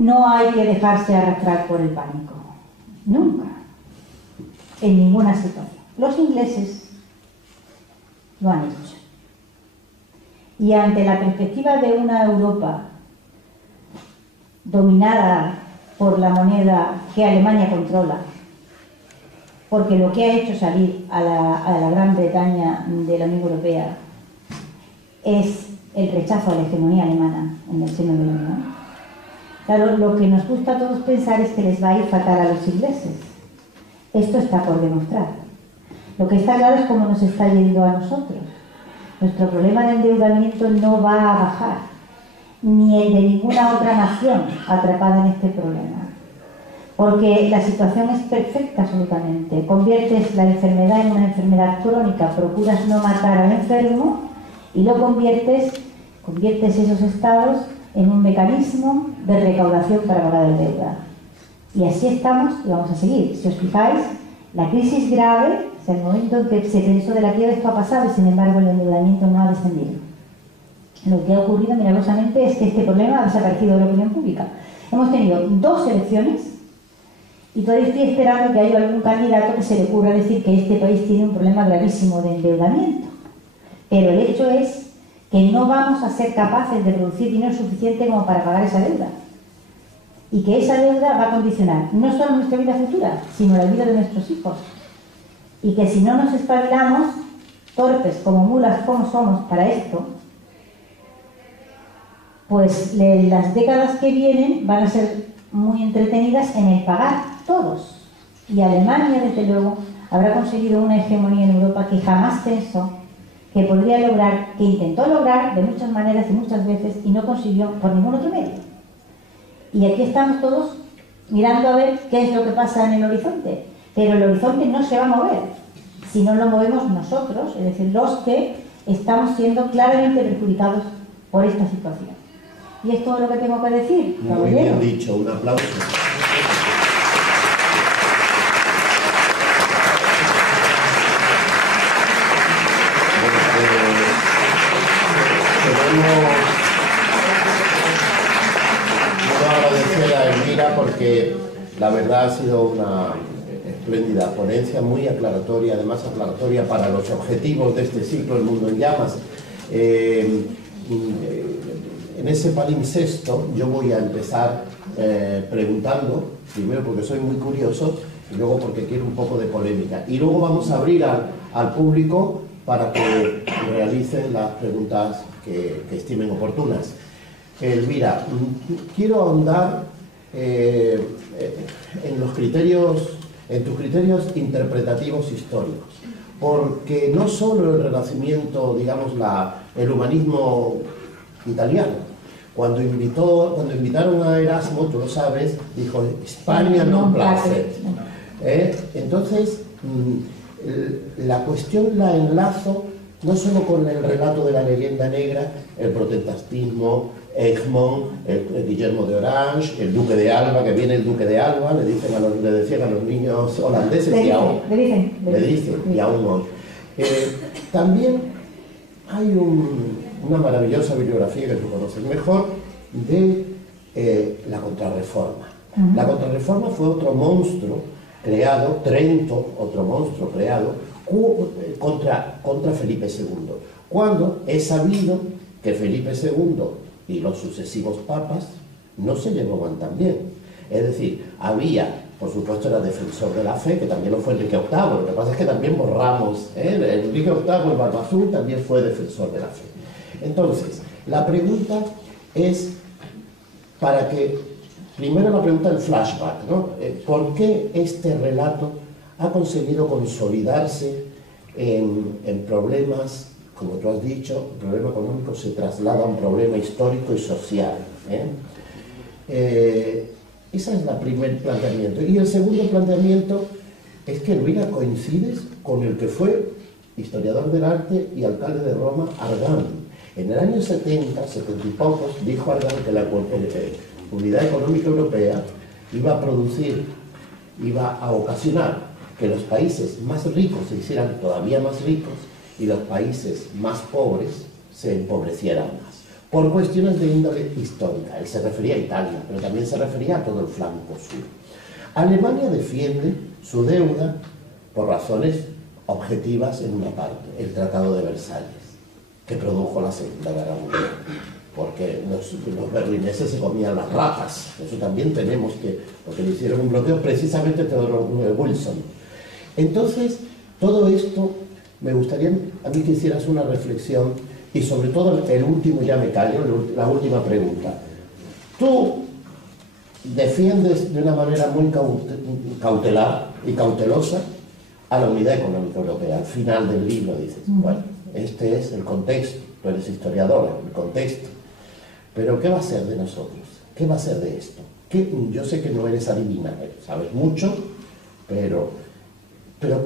no hay que dejarse arrastrar por el pánico. Nunca. En ninguna situación. Los ingleses lo han hecho. Y ante la perspectiva de una Europa dominada por la moneda que Alemania controla, porque lo que ha hecho salir a la Gran Bretaña de la Unión Europea es el rechazo a la hegemonía alemana en el seno de la Unión. Claro, lo que nos gusta a todos pensar es que les va a ir fatal a los ingleses. Esto está por demostrar. Lo que está claro es cómo nos está yendo a nosotros. Nuestro problema de endeudamiento no va a bajar, ni el de ninguna otra nación atrapada en este problema. Porque la situación es perfecta absolutamente. Conviertes la enfermedad en una enfermedad crónica, procuras no matar al enfermo y lo conviertes esos estados en un mecanismo de recaudación para pagar la deuda. Y así estamos y vamos a seguir. Si os fijáis, la crisis grave, o sea, el momento en que se pensó de la quiebra, esto ha pasado y sin embargo el endeudamiento no ha descendido. Lo que ha ocurrido milagrosamente es que este problema ha desaparecido de la opinión pública. Hemos tenido 2 elecciones y todavía estoy esperando que haya algún candidato que se le ocurra decir que este país tiene un problema gravísimo de endeudamiento. Pero el hecho es que no vamos a ser capaces de producir dinero suficiente como para pagar esa deuda. Y que esa deuda va a condicionar no solo nuestra vida futura, sino la vida de nuestros hijos. Y que si no nos espabilamos, torpes como mulas como somos para esto, pues las décadas que vienen van a ser muy entretenidas en el pagar todos. Y Alemania, desde luego, habrá conseguido una hegemonía en Europa que jamás pensó que podría lograr, que intentó lograr de muchas maneras y muchas veces y no consiguió por ningún otro medio. Y aquí estamos todos mirando a ver qué es lo que pasa en el horizonte. Pero el horizonte no se va a mover si no lo movemos nosotros, es decir, los que estamos siendo claramente perjudicados por esta situación. Y es todo lo que tengo que decir. Muy bien dicho, un aplauso. Quiero agradecer a Elvira porque la verdad ha sido una espléndida ponencia, muy aclaratoria, además aclaratoria para los objetivos de este ciclo El Mundo en Llamas. En ese palimpsesto yo voy a empezar preguntando, primero porque soy muy curioso y luego porque quiero un poco de polémica. Y luego vamos a abrir al público para que realicen las preguntas que estimen oportunas. Elvira, quiero ahondar en tus criterios interpretativos históricos, porque no solo el Renacimiento, digamos, el humanismo italiano, cuando invitaron a Erasmo, tú lo sabes, dijo España non placet. Entonces, la cuestión la enlazo no solo con el relato de la leyenda negra, el protestantismo, Egmont, el Guillermo de Orange, el Duque de Alba, que viene el Duque de Alba, le decían a los niños holandeses y aún hoy. También hay una maravillosa bibliografía que tú conoces mejor de la Contrarreforma. La Contrarreforma fue otro monstruo creado, Trento, otro monstruo creado contra Felipe II, cuando es sabido que Felipe II y los sucesivos papas no se llevaban tan bien. Es decir, por supuesto, era defensor de la fe, que también lo fue Enrique VIII. Lo que pasa es que también borramos, Enrique VIII, el Barba Azul, también fue defensor de la fe. Entonces, la pregunta es, primero la pregunta del flashback, ¿no? ¿Por qué este relato ha conseguido consolidarse en problemas, como tú has dicho, el problema económico se traslada a un problema histórico y social? Ese es el primer planteamiento. Y el segundo planteamiento es que Elvira coincides con el que fue historiador del arte y alcalde de Roma, Argan. En el año 70 y pocos, dijo Argan que la Unidad Económica Europea iba a ocasionar que los países más ricos se hicieran todavía más ricos y los países más pobres se empobrecieran más. por cuestiones de índole histórica. Él se refería a Italia, pero también se refería a todo el flanco sur. Alemania defiende su deuda por razones objetivas en una parte, el Tratado de Versalles, que produjo la Segunda Guerra Mundial, porque los berlineses se comían las ratas. Eso también tenemos que, porque le hicieron un bloqueo precisamente Theodore Wilson. Entonces, todo esto, me gustaría a mí que hicieras una reflexión, y sobre todo el último, ya me callo, la última pregunta. Tú defiendes de una manera muy cautelar y cautelosa a la unidad económica europea. Al final del libro dices, bueno, este es el contexto, tú eres historiador, el contexto. Pero ¿qué va a ser de nosotros? ¿Qué va a ser de esto? Yo sé que no eres adivina, sabes mucho, pero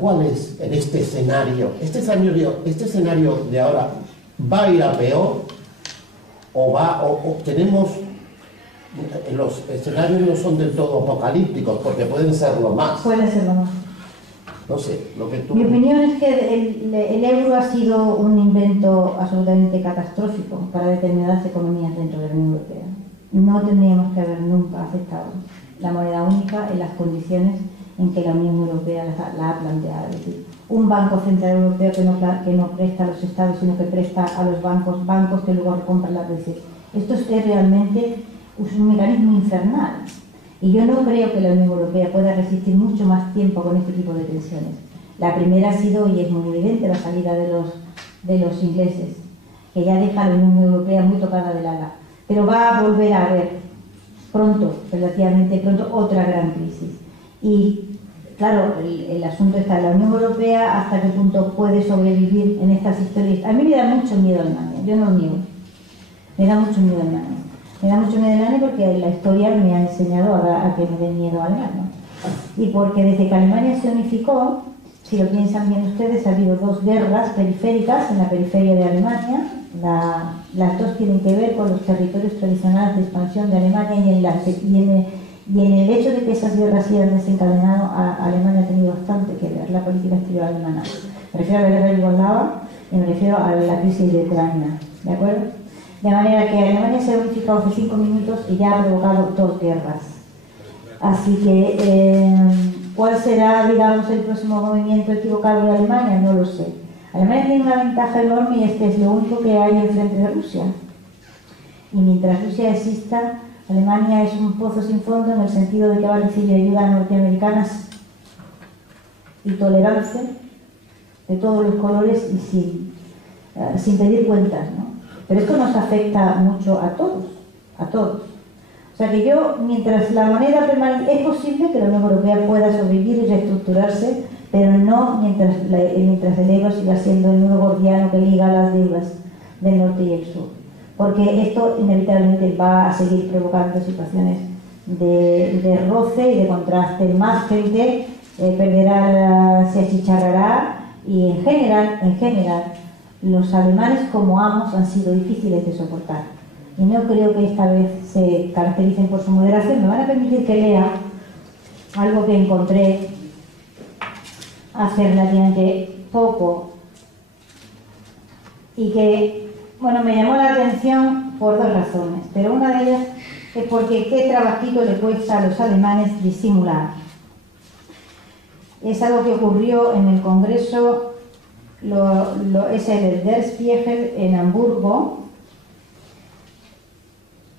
¿cuál es en este escenario? Este escenario de ahora va a ir a peor o tenemos... Los escenarios no son del todo apocalípticos, porque pueden serlo más. Pueden serlo más. No sé, lo que tú... Mi opinión es que el euro ha sido un invento absolutamente catastrófico para determinadas economías dentro de la Unión Europea. No tendríamos que haber nunca aceptado la moneda única en las condiciones en que la Unión Europea la ha planteado. Es decir, un Banco Central Europeo que no presta a los estados, sino que presta a los bancos que luego recompran la deuda. Esto es realmente un mecanismo infernal. Y yo no creo que la Unión Europea pueda resistir mucho más tiempo con este tipo de tensiones. La primera ha sido, y es muy evidente, la salida de los ingleses, que ya deja a la Unión Europea muy tocada del ala. Pero va a volver a haber pronto, relativamente pronto, otra gran crisis. Y claro, el asunto está en la Unión Europea, hasta qué punto puede sobrevivir en estas historias. A mí me da mucho miedo Alemania, yo no lo niego. Me da mucho miedo Alemania. Me da mucho miedo Alemania porque la historia me ha enseñado a que me dé miedo a Alemania. Y porque desde que Alemania se unificó, si lo piensan bien ustedes, ha habido dos guerras periféricas en la periferia de Alemania. Las dos tienen que ver con los territorios tradicionales de expansión de Alemania y en el hecho de que esas guerras se hayan desencadenado, Alemania ha tenido bastante que ver, la política exterior alemana. Me refiero a la guerra de Yugoslavia y me refiero a la crisis de Ucrania, ¿de acuerdo? De manera que Alemania se ha unificado hace 5 minutos y ya ha provocado 2 guerras. Así que, ¿cuál será, digamos, el próximo movimiento equivocado de Alemania? No lo sé. Alemania tiene una ventaja enorme y es que es lo único que hay enfrente de Rusia. Y mientras Rusia exista, Alemania es un pozo sin fondo en el sentido de que va a recibir ayuda norteamericana y tolerancia de todos los colores y sin pedir cuentas, ¿no? Pero esto nos afecta mucho a todos, a todos. O sea que yo, mientras la moneda permanezca, es posible que la Unión Europea pueda sobrevivir y reestructurarse, pero no mientras el euro siga siendo el nudo gordiano que liga las deudas del norte y el sur. Porque esto inevitablemente va a seguir provocando situaciones de roce y de contraste. Más gente perderá, se achicharrará y en general, los alemanes como amos han sido difíciles de soportar y no creo que esta vez se caractericen por su moderación. Me van a permitir que lea algo que encontré hace relativamente poco y que, bueno, me llamó la atención por 2 razones, pero una de ellas es porque qué trabajito le cuesta a los alemanes disimular. Es algo que ocurrió en el Congreso es el Der Spiegel en Hamburgo,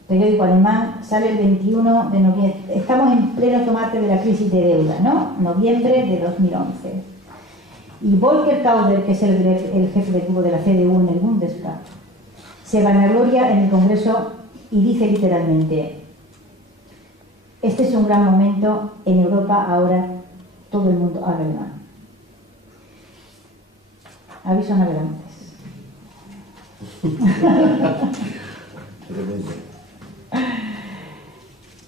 periódico alemán, sale el 21 de noviembre. Estamos en pleno tomate de la crisis de deuda, ¿no? Noviembre de 2011. Y Volker Kauder, que es el jefe de grupo de la CDU en el Bundestag, se vanagloria en el Congreso y dice literalmente: este es un gran momento en Europa, ahora todo el mundo habla alemán. Aviso navegantes.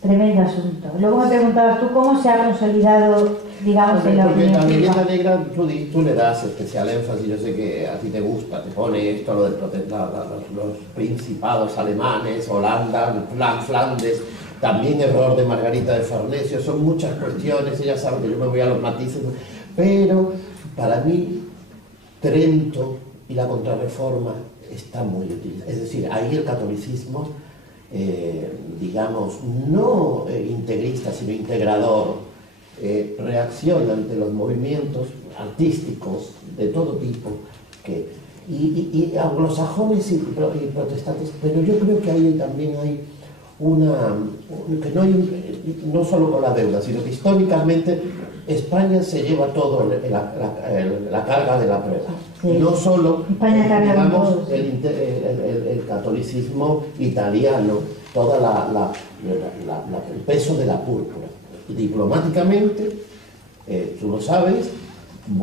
Tremendo asunto. Luego me preguntabas tú cómo se ha consolidado, digamos, en la opinión. Porque a Vivienda Negra tú le das especial énfasis, yo sé que a ti te gusta, te pone esto, lo de los principados alemanes, Holanda, Flandes, también error de Margarita de Farnesio, son muchas cuestiones, ella sabe que yo me voy a los matices, pero para mí Trento y la contrarreforma está muy utilizado. Es decir, ahí el catolicismo, digamos, no integrista, sino integrador, reacciona ante los movimientos artísticos de todo tipo, y anglosajones y protestantes, pero yo creo que ahí también hay que no hay, no solo con la deuda, sino que históricamente España se lleva todo la carga de la prueba. Sí. No solo, digamos, el catolicismo italiano, todo el peso de la púrpura. Diplomáticamente, tú lo sabes,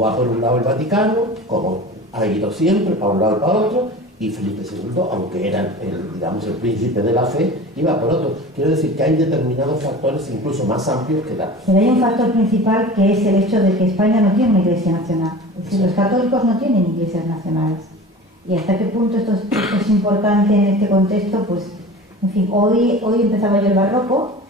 va por un lado el Vaticano, como ha ido siempre, para un lado y para otro, y Felipe II, aunque era digamos, el príncipe de la fe, iba por otro. Quiero decir que hay determinados factores incluso más amplios que la... Pero hay un factor principal, que es el hecho de que España no tiene una iglesia nacional. Es decir, los católicos no tienen iglesias nacionales. Y hasta qué punto esto es importante en este contexto, pues, en fin, hoy empezaba yo el barroco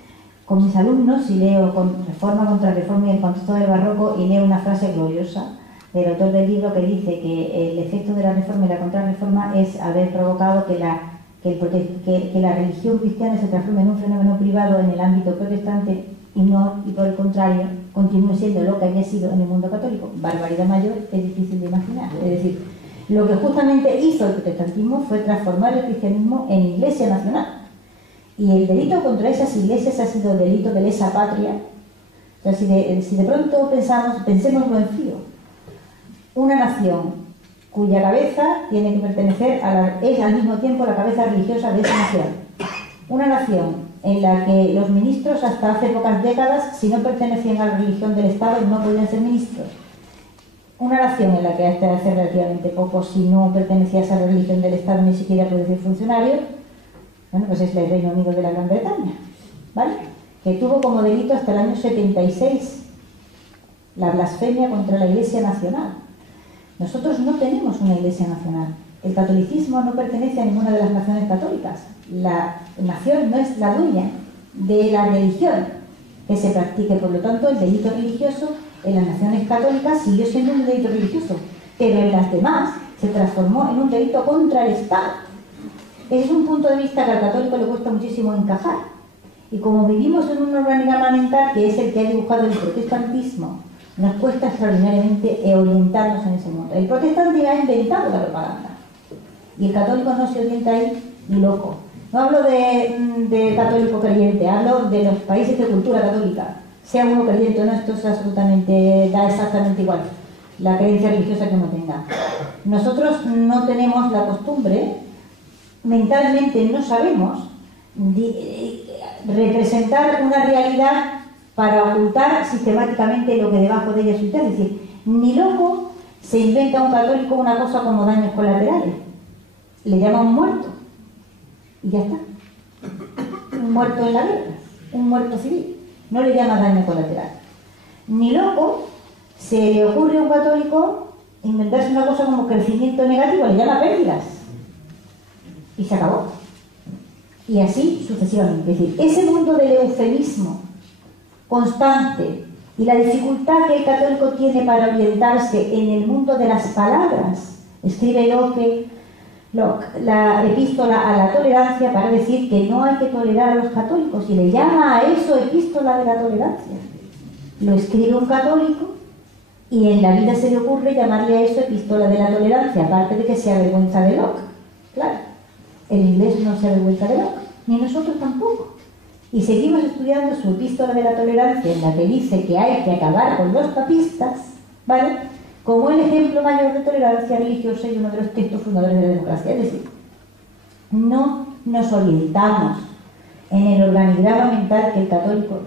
con mis alumnos y leo con Reforma contra Reforma y el contexto del barroco, y leo una frase gloriosa del autor del libro que dice que el efecto de la reforma y la contrarreforma es haber provocado que la religión cristiana se transforme en un fenómeno privado en el ámbito protestante y por el contrario continúe siendo lo que había sido en el mundo católico. Barbaridad mayor es difícil de imaginar. Es decir, lo que justamente hizo el protestantismo fue transformar el cristianismo en iglesia nacional. Y el delito contra esas iglesias ha sido el delito de lesa patria. O sea, si de pronto pensémoslo en frío. Una nación cuya cabeza tiene que pertenecer es al mismo tiempo la cabeza religiosa de esa nación. Una nación en la que los ministros hasta hace pocas décadas, si no pertenecían a la religión del Estado, no podían ser ministros. Una nación en la que hasta hace relativamente poco, si no pertenecías a la religión del Estado, ni siquiera podías ser funcionario. Bueno, pues es el Reino Unido de la Gran Bretaña, ¿vale? Que tuvo como delito hasta el año 76 la blasfemia contra la Iglesia Nacional. Nosotros no tenemos una iglesia nacional. El catolicismo no pertenece a ninguna de las naciones católicas. La nación no es la dueña de la religión que se practique. Por lo tanto, el delito religioso en las naciones católicas siguió siendo un delito religioso, pero en las demás se transformó en un delito contra el Estado. Ese es un punto de vista que al católico le cuesta muchísimo encajar. Y como vivimos en un organigrama mental que es el que ha dibujado el protestantismo, nos cuesta extraordinariamente orientarnos en ese mundo. El protestante ha inventado la propaganda y el católico no se orienta ahí ni loco. No hablo de católico creyente, hablo de los países de cultura católica. Sea uno creyente o no, esto es absolutamente, da exactamente igual la creencia religiosa que uno tenga. Nosotros no tenemos la costumbre, mentalmente no sabemos representar una realidad para ocultar sistemáticamente lo que debajo de ella sucede. Es decir, ni loco se inventa un católico una cosa como daños colaterales. Le llama un muerto. Y ya está. Un muerto en la guerra. Un muerto civil. No le llama daño colateral. Ni loco se le ocurre a un católico inventarse una cosa como crecimiento negativo. Le llama pérdidas. Y se acabó. Y así sucesivamente. Es decir, ese mundo del eufemismo constante y la dificultad que el católico tiene para orientarse en el mundo de las palabras. Escribe Locke la epístola a la tolerancia para decir que no hay que tolerar a los católicos y le llama a eso epístola de la tolerancia. Lo escribe un católico y en la vida se le ocurre llamarle a eso epístola de la tolerancia, aparte de que se avergüenza de Locke. Claro, el inglés no se avergüenza de Locke, ni nosotros tampoco. Y seguimos estudiando su epístola de la tolerancia, en la que dice que hay que acabar con los papistas, ¿vale?, como el ejemplo mayor de tolerancia religiosa y uno de los textos fundadores de la democracia. Es decir, no nos orientamos en el organigrama mental que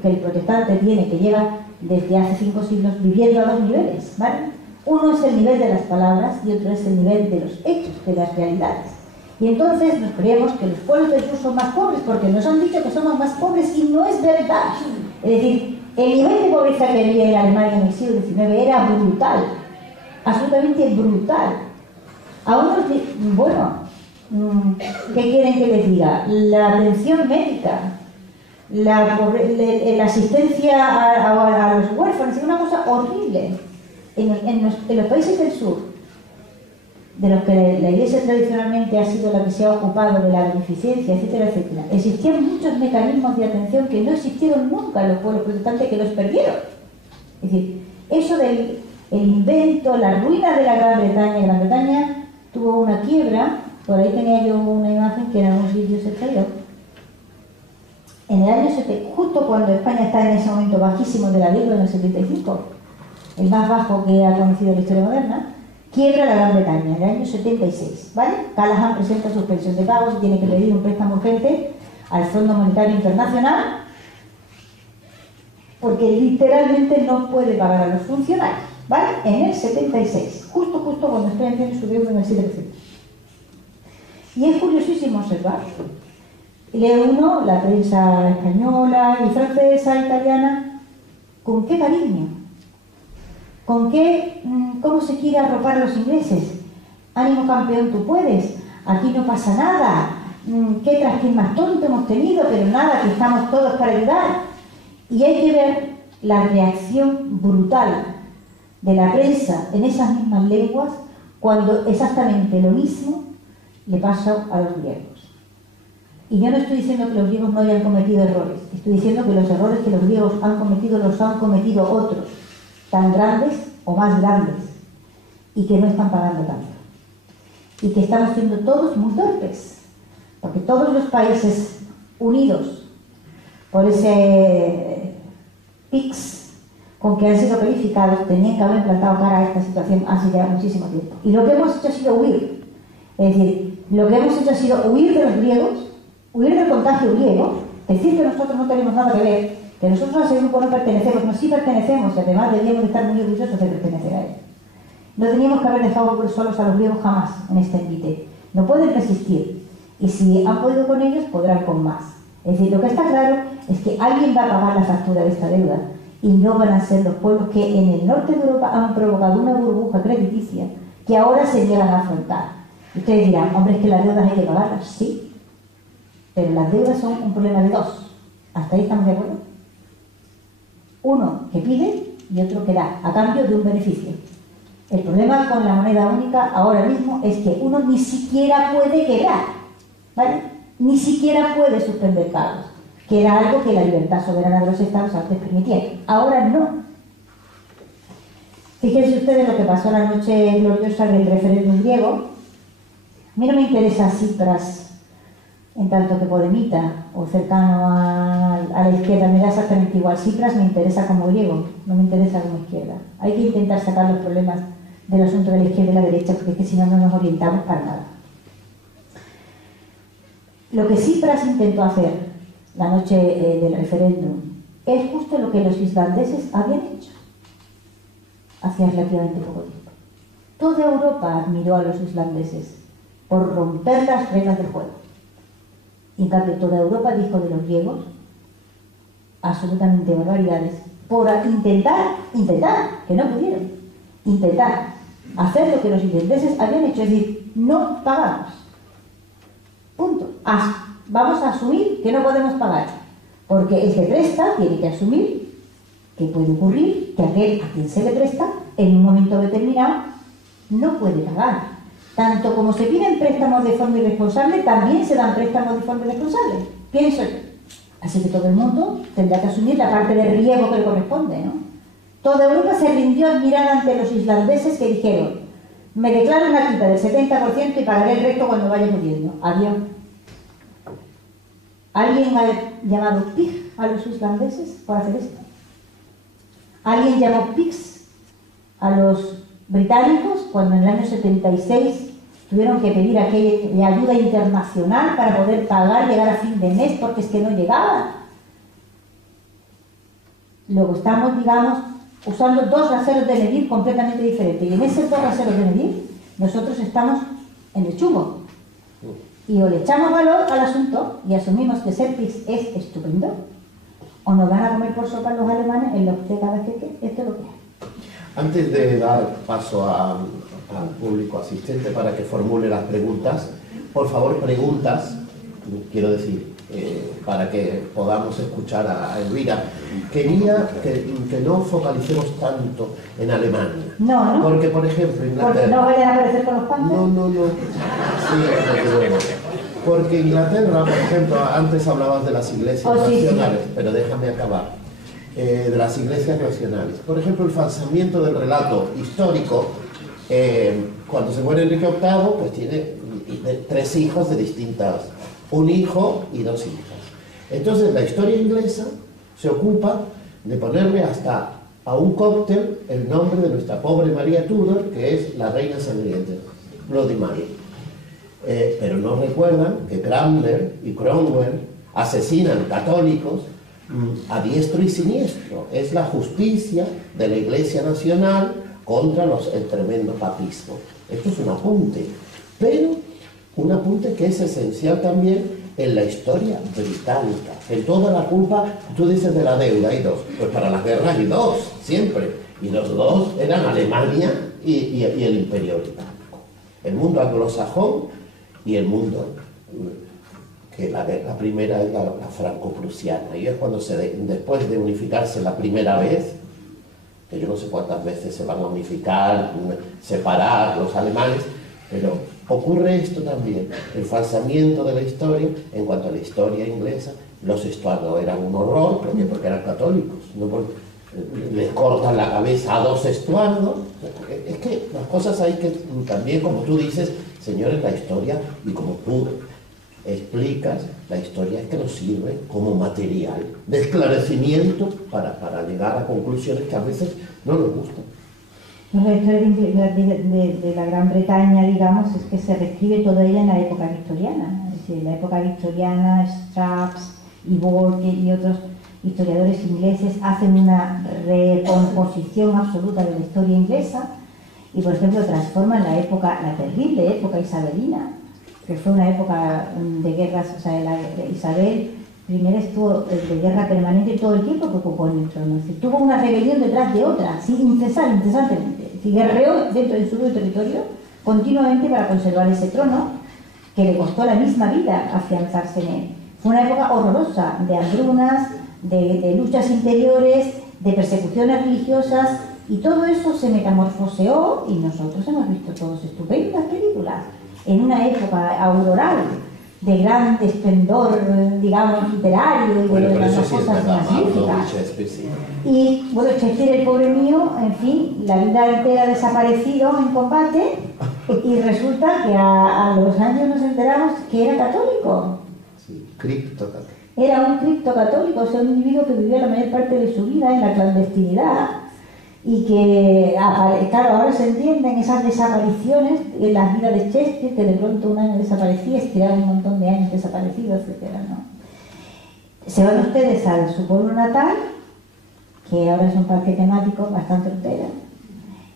el protestante tiene, que lleva desde hace 5 siglos viviendo a 2 niveles, ¿vale? Uno es el nivel de las palabras y otro es el nivel de los hechos, de las realidades. Y entonces nos creemos que los pueblos del sur son más pobres porque nos han dicho que somos más pobres y no es verdad. Es decir, el nivel de pobreza que había en Alemania en el siglo XIX era brutal, absolutamente brutal. A unos, bueno, ¿qué quieren que les diga? La atención médica, la asistencia a los huérfanos, es una cosa horrible. En los países del sur, de los que la Iglesia tradicionalmente ha sido la que se ha ocupado de la beneficencia, etcétera, etcétera, existían muchos mecanismos de atención que no existieron nunca en los pueblos protestantes, que los perdieron. Es decir, eso del invento, la ruina de la Gran Bretaña. Gran Bretaña tuvo una quiebra, por ahí tenía yo una imagen que en algunos vídeos he traído. En el año 70, justo cuando España está en ese momento bajísimo de la deuda, en el 75, el más bajo que ha conocido la historia moderna, quiebra la Gran Bretaña en el año 76, ¿vale? Callaghan presenta suspensión de pagos y tiene que pedir un préstamo urgente al Fondo Monetario Internacional porque literalmente no puede pagar a los funcionarios, ¿vale? En el 76, justo cuando España tiene su deuda en el 7%. Y es curiosísimo observar. Lee uno la prensa española y francesa, italiana, con qué cariño, con qué, cómo se quiere arropar a los ingleses. Ánimo campeón, tú puedes, aquí no pasa nada, qué trasquín más tonto hemos tenido, pero nada, que estamos todos para ayudar. Y hay que ver la reacción brutal de la prensa en esas mismas lenguas cuando exactamente lo mismo le pasa a los griegos. Y yo no estoy diciendo que los griegos no hayan cometido errores, estoy diciendo que los errores que los griegos han cometido los han cometido otros, tan grandes o más grandes, y que no están pagando tanto. Y que estamos siendo todos muy torpes, porque todos los países unidos por ese PIX con que han sido calificados tenían que haber plantado cara a esta situación hace ya muchísimo tiempo. Y lo que hemos hecho ha sido huir. Es decir, lo que hemos hecho ha sido huir de los griegos, huir del contagio griego, decir que nosotros no tenemos nada que ver, que nosotros a ese grupo no pertenecemos, no, sí pertenecemos y además deberíamos estar muy orgullosos de pertenecer a él. No teníamos que haber dejado solos a los griegos jamás en este envite. No pueden resistir. Y si han podido con ellos, podrán con más. Es decir, lo que está claro es que alguien va a pagar la factura de esta deuda y no van a ser los pueblos que en el norte de Europa han provocado una burbuja crediticia que ahora se llegan a afrontar. Ustedes dirán, hombre, es que las deudas hay que pagarlas. Sí, pero las deudas son un problema de dos. ¿Hasta ahí estamos de acuerdo? Uno que pide y otro que da, a cambio de un beneficio. El problema con la moneda única ahora mismo es que uno ni siquiera puede quebrar, ¿vale? Ni siquiera puede suspender pagos, que era algo que la libertad soberana de los estados antes permitía. Ahora no. Fíjense ustedes lo que pasó la noche gloriosa del referéndum griego. A mí no me interesa Tsipras en tanto que podemita o cercano a la izquierda, me da exactamente igual. Tsipras me interesa como griego, no me interesa como izquierda. Hay que intentar sacar los problemas del asunto de la izquierda y la derecha, porque es que si no, no nos orientamos para nada. Lo que Tsipras intentó hacer la noche del referéndum es justo lo que los islandeses habían hecho hacía relativamente poco tiempo. Toda Europa admiró a los islandeses por romper las reglas del juego. Y en cambio toda Europa dijo de los griegos absolutamente barbaridades por intentar, que no pudieron, intentar hacer lo que los islandeses habían hecho, es decir, no pagamos. Punto. Vamos a asumir que no podemos pagar, porque el que presta tiene que asumir que puede ocurrir que aquel a quien se le presta en un momento determinado no puede pagar. Tanto como se piden préstamos de forma irresponsable, también se dan préstamos de forma irresponsable. Pienso yo. Así que todo el mundo tendrá que asumir la parte de riesgo que le corresponde, ¿no? Toda Europa se rindió admirada ante los islandeses que dijeron: me declaro una quita del 70% y pagaré el resto cuando vaya pudiendo. Adiós. ¿Alguien ha llamado pig a los islandeses por hacer esto? ¿Alguien llamó pigs a los británicos cuando en el año 76 tuvieron que pedir aquella ayuda internacional para poder pagar, llegar a fin de mes, porque es que no llegaban? Luego estamos, digamos, usando dos raseros de medir completamente diferentes, y en esos dos raseros de medir nosotros estamos en el chumbo. Y o le echamos valor al asunto y asumimos que ser PIX es estupendo, o nos van a comer por sopa los alemanes en los décadas que esto es lo que hay. Antes de dar paso al público asistente para que formule las preguntas, por favor, preguntas, quiero decir, para que podamos escuchar a Elvira. Quería que no focalicemos tanto en Alemania. No, ¿no? Porque, por ejemplo, Inglaterra... Porque no vayan a aparecer con los panthers. No. Sí, desde luego. Porque Inglaterra, por ejemplo, antes hablabas de las iglesias nacionales, sí. Pero déjame acabar. De las iglesias nacionales. Por ejemplo, el falsamiento del relato histórico, cuando se muere Enrique VIII, pues tiene 3 hijos de distintas, un hijo y 2 hijas. Entonces la historia inglesa se ocupa de ponerle hasta a un cóctel el nombre de nuestra pobre María Tudor, que es la reina sangrienta, Bloody Mary. Pero no recuerdan que Cranmer y Cromwell asesinan católicos a diestro y siniestro. Es la justicia de la Iglesia Nacional contra el tremendo papismo. Esto es un apunte, pero un apunte que es esencial también en la historia británica. En toda la culpa, tú dices de la deuda, hay 2, pues para las guerras hay 2, siempre, y los 2 eran Alemania y el Imperio Británico, el mundo anglosajón y el mundo que la primera es la franco-prusiana, y es cuando después de unificarse la primera vez, que yo no sé cuántas veces se van a unificar, separar los alemanes, pero ocurre esto también, el falsamiento de la historia. En cuanto a la historia inglesa, los estuardos eran un horror, porque eran católicos, no porque les cortan la cabeza a 2 estuardos. Es que las cosas hay que, también como tú dices, señores, la historia, y como tú explicas, la historia es que nos sirve como material de esclarecimiento para llegar a conclusiones que a veces no nos gustan. La historia de la Gran Bretaña, digamos, es que se reescribe toda ella en la época victoriana. Es decir, en la época victoriana, Strauss y Burke y otros historiadores ingleses hacen una recomposición absoluta de la historia inglesa y, por ejemplo, transforman la terrible época isabelina, que fue una época de guerras. O sea, Isabel I estuvo de guerra permanente todo el tiempo que ocupó el trono. Es decir, tuvo una rebelión detrás de otra, incesantemente. Es decir, guerreó dentro de su territorio continuamente para conservar ese trono, que le costó la misma vida afianzarse en él. Fue una época horrorosa, de hambrunas, de luchas interiores, de persecuciones religiosas, y todo eso se metamorfoseó, y nosotros hemos visto todas estupendas películas en una época auroral de gran esplendor, digamos, literario y de las cosas magníficas. Y bueno, Shakespeare, el pobre mío, en fin, la vida entera desaparecido en combate, y resulta que a los años nos enteramos que era católico. Sí, criptocatólico. Era un criptocatólico, o sea, un individuo que vivía la mayor parte de su vida en la clandestinidad, y que, claro, ahora se entienden esas desapariciones en la vida de Shakespeare, que de pronto un año desaparecía, estiraron un montón de años desaparecidos, etc., ¿no? Se van ustedes a su pueblo natal, que ahora es un parque temático bastante hortera,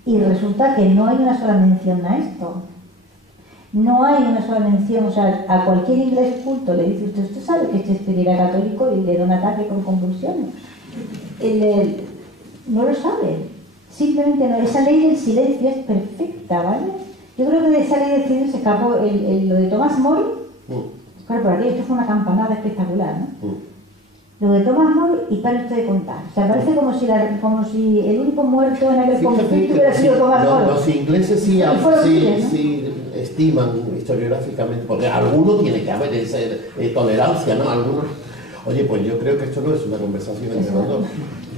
y resulta que no hay una sola mención a esto. No hay una sola mención. O sea, a cualquier inglés culto le dice usted sabe que Shakespeare era católico, y le da un ataque con convulsiones. No lo sabe. Simplemente no. Esa ley del silencio es perfecta, ¿vale? Yo creo que de esa ley del silencio se escapó lo de Thomas More. Claro, por aquí esto fue una campanada espectacular, ¿no? Lo de Thomas More, y para usted de contar. O sea, parece como si el único muerto en aquel conflicto hubiera sido Thomas More. Los ingleses sí estiman historiográficamente, porque alguno tiene que haber esa tolerancia, ¿no? Algunos. Oye, pues yo creo que esto no es una conversación entre los dos.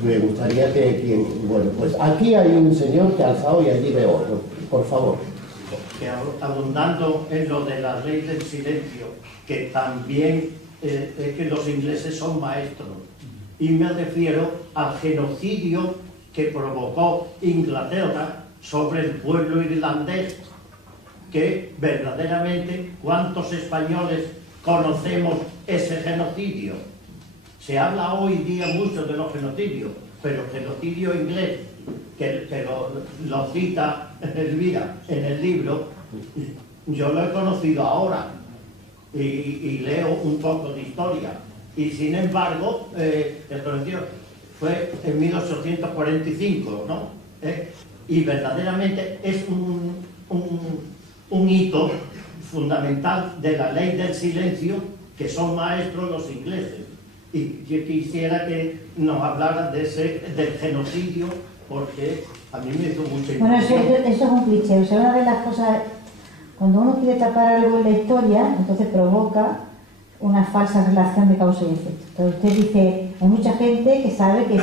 Me gustaría que bueno, pues aquí hay un señor que ha alzado y allí veo otro. Por favor. Que abundando en lo de la ley del silencio, que también es que los ingleses son maestros, y me refiero al genocidio que provocó Inglaterra sobre el pueblo irlandés, que verdaderamente, ¿cuántos españoles conocemos ese genocidio? Se habla hoy día mucho de los genocidios, pero el genocidio inglés, que lo cita Elvira en el libro, yo lo he conocido ahora y leo un poco de historia, y sin embargo el genocidio fue en 1845, ¿no? Y verdaderamente es un hito fundamental de la ley del silencio, que son maestros los ingleses. Y yo quisiera que nos hablaran del genocidio, porque a mí me hizo mucha Bueno, impresión. eso es un cliché. O sea, una de las cosas, cuando uno quiere tapar algo en la historia, entonces provoca una falsa relación de causa y efecto. Entonces usted dice, hay mucha gente que sabe que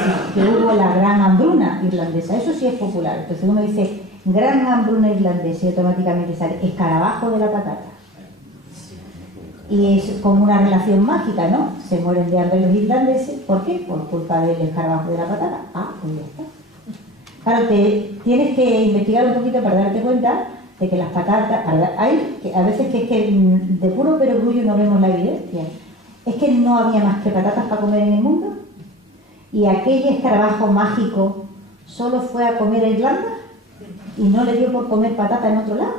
hubo la gran hambruna irlandesa. Eso sí es popular. Entonces uno dice, gran hambruna irlandesa, y automáticamente sale escarabajo de la patata. Y es como una relación mágica, ¿no? Se mueren de hambre los irlandeses. ¿Por qué? Por culpa del escarabajo de la patata. Ah, pues ya está. Claro, tienes que investigar un poquito para darte cuenta de que las patatas... Hay a veces que es que de puro perogrullo no vemos la evidencia. Es que no había más que patatas para comer en el mundo. Y aquel escarabajo mágico solo fue a comer a Irlanda y no le dio por comer patata en otro lado.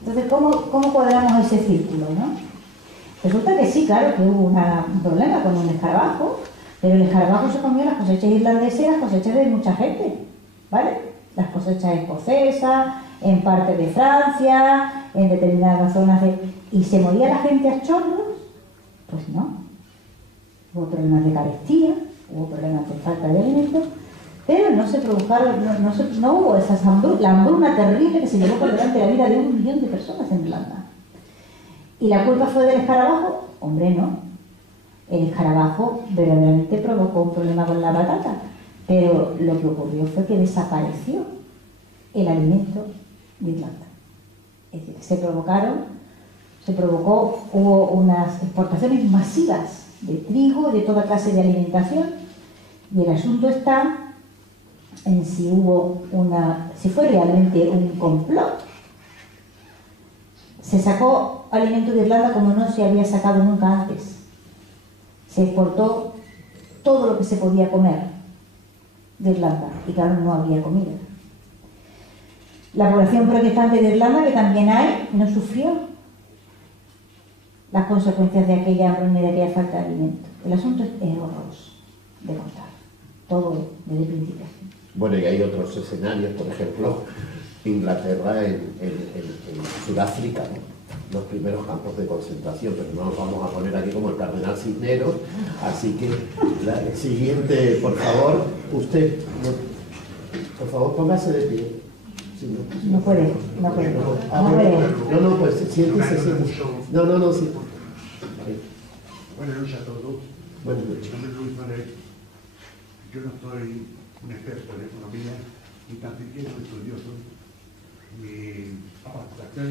Entonces, ¿cómo cuadramos ese círculo, no? Resulta que sí, claro, que hubo un problema con un escarabajo, pero el escarabajo se comió las cosechas irlandesas y las cosechas de mucha gente, ¿vale? Las cosechas escocesas, en parte de Francia, en determinadas zonas de... ¿Y se moría la gente a chorros? Pues no. Hubo problemas de carestía, hubo problemas de falta de alimentos, pero no se produjeron, no hubo la hambruna terrible que se llevó por delante la vida de 1 millón de personas en Irlanda. ¿Y la culpa fue del escarabajo? Hombre, no. El escarabajo verdaderamente provocó un problema con la patata, pero lo que ocurrió fue que desapareció el alimento de Irlanda. Es decir, hubo unas exportaciones masivas de trigo y de toda clase de alimentación, y el asunto está en si fue realmente un complot. Se sacó alimento de Irlanda como no se había sacado nunca antes. Se exportó todo lo que se podía comer de Irlanda, y claro, no había comida. La población protestante de Irlanda, que también hay, no sufrió las consecuencias de aquella hambruna y de aquella falta de alimento. El asunto es horroroso de contar, todo desde el principio. Bueno, y hay otros escenarios, por ejemplo, Inglaterra en Sudáfrica, ¿no? Los primeros campos de concentración, pero no nos vamos a poner aquí como el cardenal Cisneros, así que la siguiente, por favor, usted, por favor, póngase de pie. Si no puede. No, pues siéntese. No, sí. Buenas noches a todos. Buenas noches. Mi nombre es Luis Manuel. Yo no soy un experto en economía, ni tan siquiera un estudioso. Mi aportación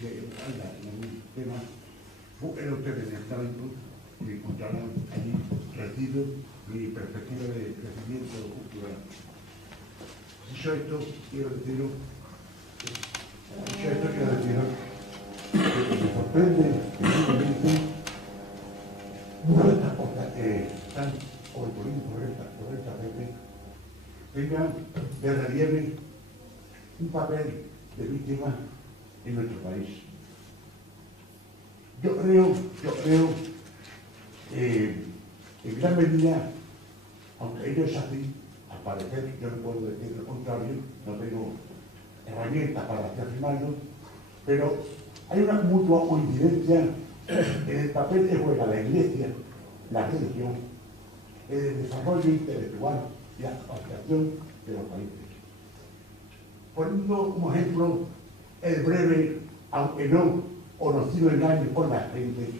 de en algún tema era ustedes en el talento y encontrarán allí recibo mi perspectiva de crecimiento cultural. Dicho esto, quiero deciros que me sorprende una de estas cosas que están ocurriendo correctamente tengan de relieve un papel de víctima en nuestro país. Yo creo en gran medida, aunque ello es así, al parecer yo no puedo decir lo contrario, no tengo herramientas para afirmarlo, pero hay una mutua coincidencia en el papel que juega la Iglesia, la religión, en el desarrollo intelectual y la asociación de los países. Poniendo como ejemplo el breve, aunque no conocido engaño por la gente,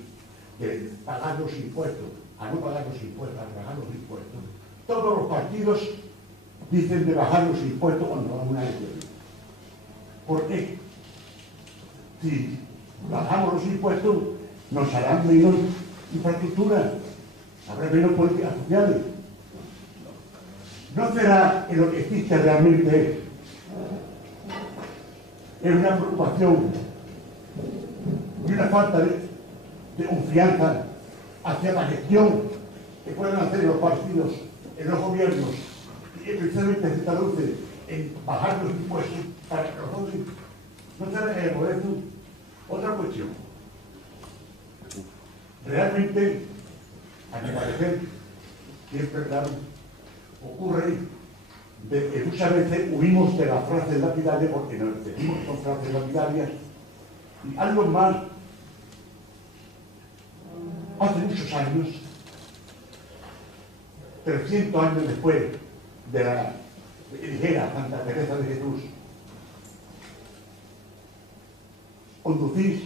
de pagar los impuestos, a no pagar los impuestos, a pagar los impuestos. Todos los partidos dicen de bajar los impuestos cuando van a una elección. ¿Por qué? Si bajamos los impuestos, nos harán menos infraestructura, habrá menos políticas sociales. ¿No será que lo que existe realmente es una preocupación y una falta de confianza hacia la gestión que pueden hacer los partidos en los gobiernos, y especialmente se traduce en bajar los impuestos para que nosotros no se por eso? Otra cuestión. Realmente, a mi parecer, siempre claro, ocurre de que muchas veces huimos de las frases lapidarias porque nos decimos que son frases lapidarias, y algo más hace muchos años, 300 años después de la ligera Santa Teresa de Jesús, conducís,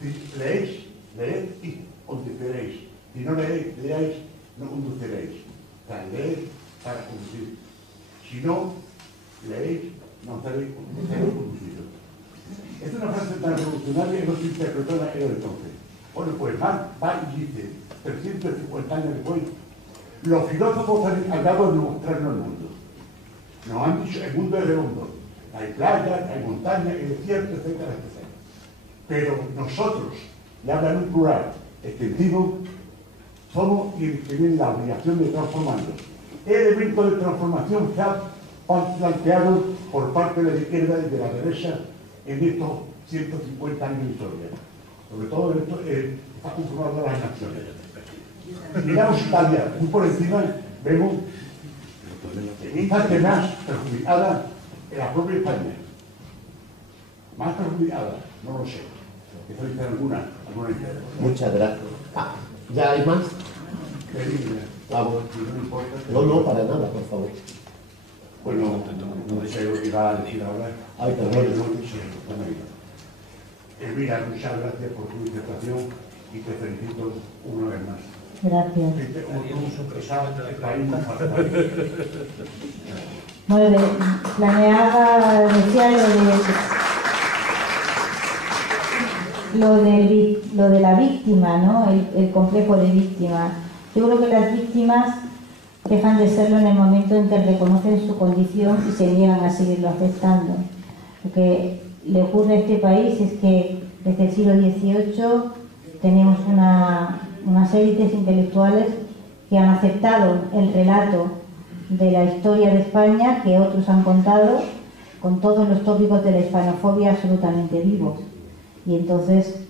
si leéis, leed y conduciréis. Si no leéis, leáis, no conduciréis. O sea, leed para conducir. Si no leéis, no seréis conducidos. Es una frase tan revolucionaria que no se interpretó en aquel entonces. Bueno, pues va y dice, 350 años después, los filósofos han encargado de mostrarnos el mundo. Nos han dicho, el mundo es redondo. Hay playas, hay montañas, hay desiertos, etcétera, etcétera. Pero nosotros, y hablan en un plural extensivo, somos quienes tienen la obligación de transformarnos. Elementos de transformación se han planteado por parte de la izquierda y de la derecha en estos 150 años de historia. Sobre todo en esto está conformado las naciones. Miramos Italia, muy por encima, vemos que está más perjudicada en la propia España. Más perjudicada, no lo sé. Eso dice alguna idea. Muchas gracias. ¿Ya hay más? Vamos. No, para nada, por favor. Bueno, no sé lo que iba a decir ahora. Ay, perdón. Elvira, muchas gracias por tu disertación y te felicito una vez más. Gracias. Bueno, planeaba, decía lo de la víctima, ¿no? El complejo de víctima. Yo creo que las víctimas dejan de serlo en el momento en que reconocen su condición y se niegan a seguirlo aceptando. Lo que le ocurre a este país es que desde el siglo XVIII tenemos unas élites intelectuales que han aceptado el relato de la historia de España que otros han contado, con todos los tópicos de la hispanofobia absolutamente vivos. Y entonces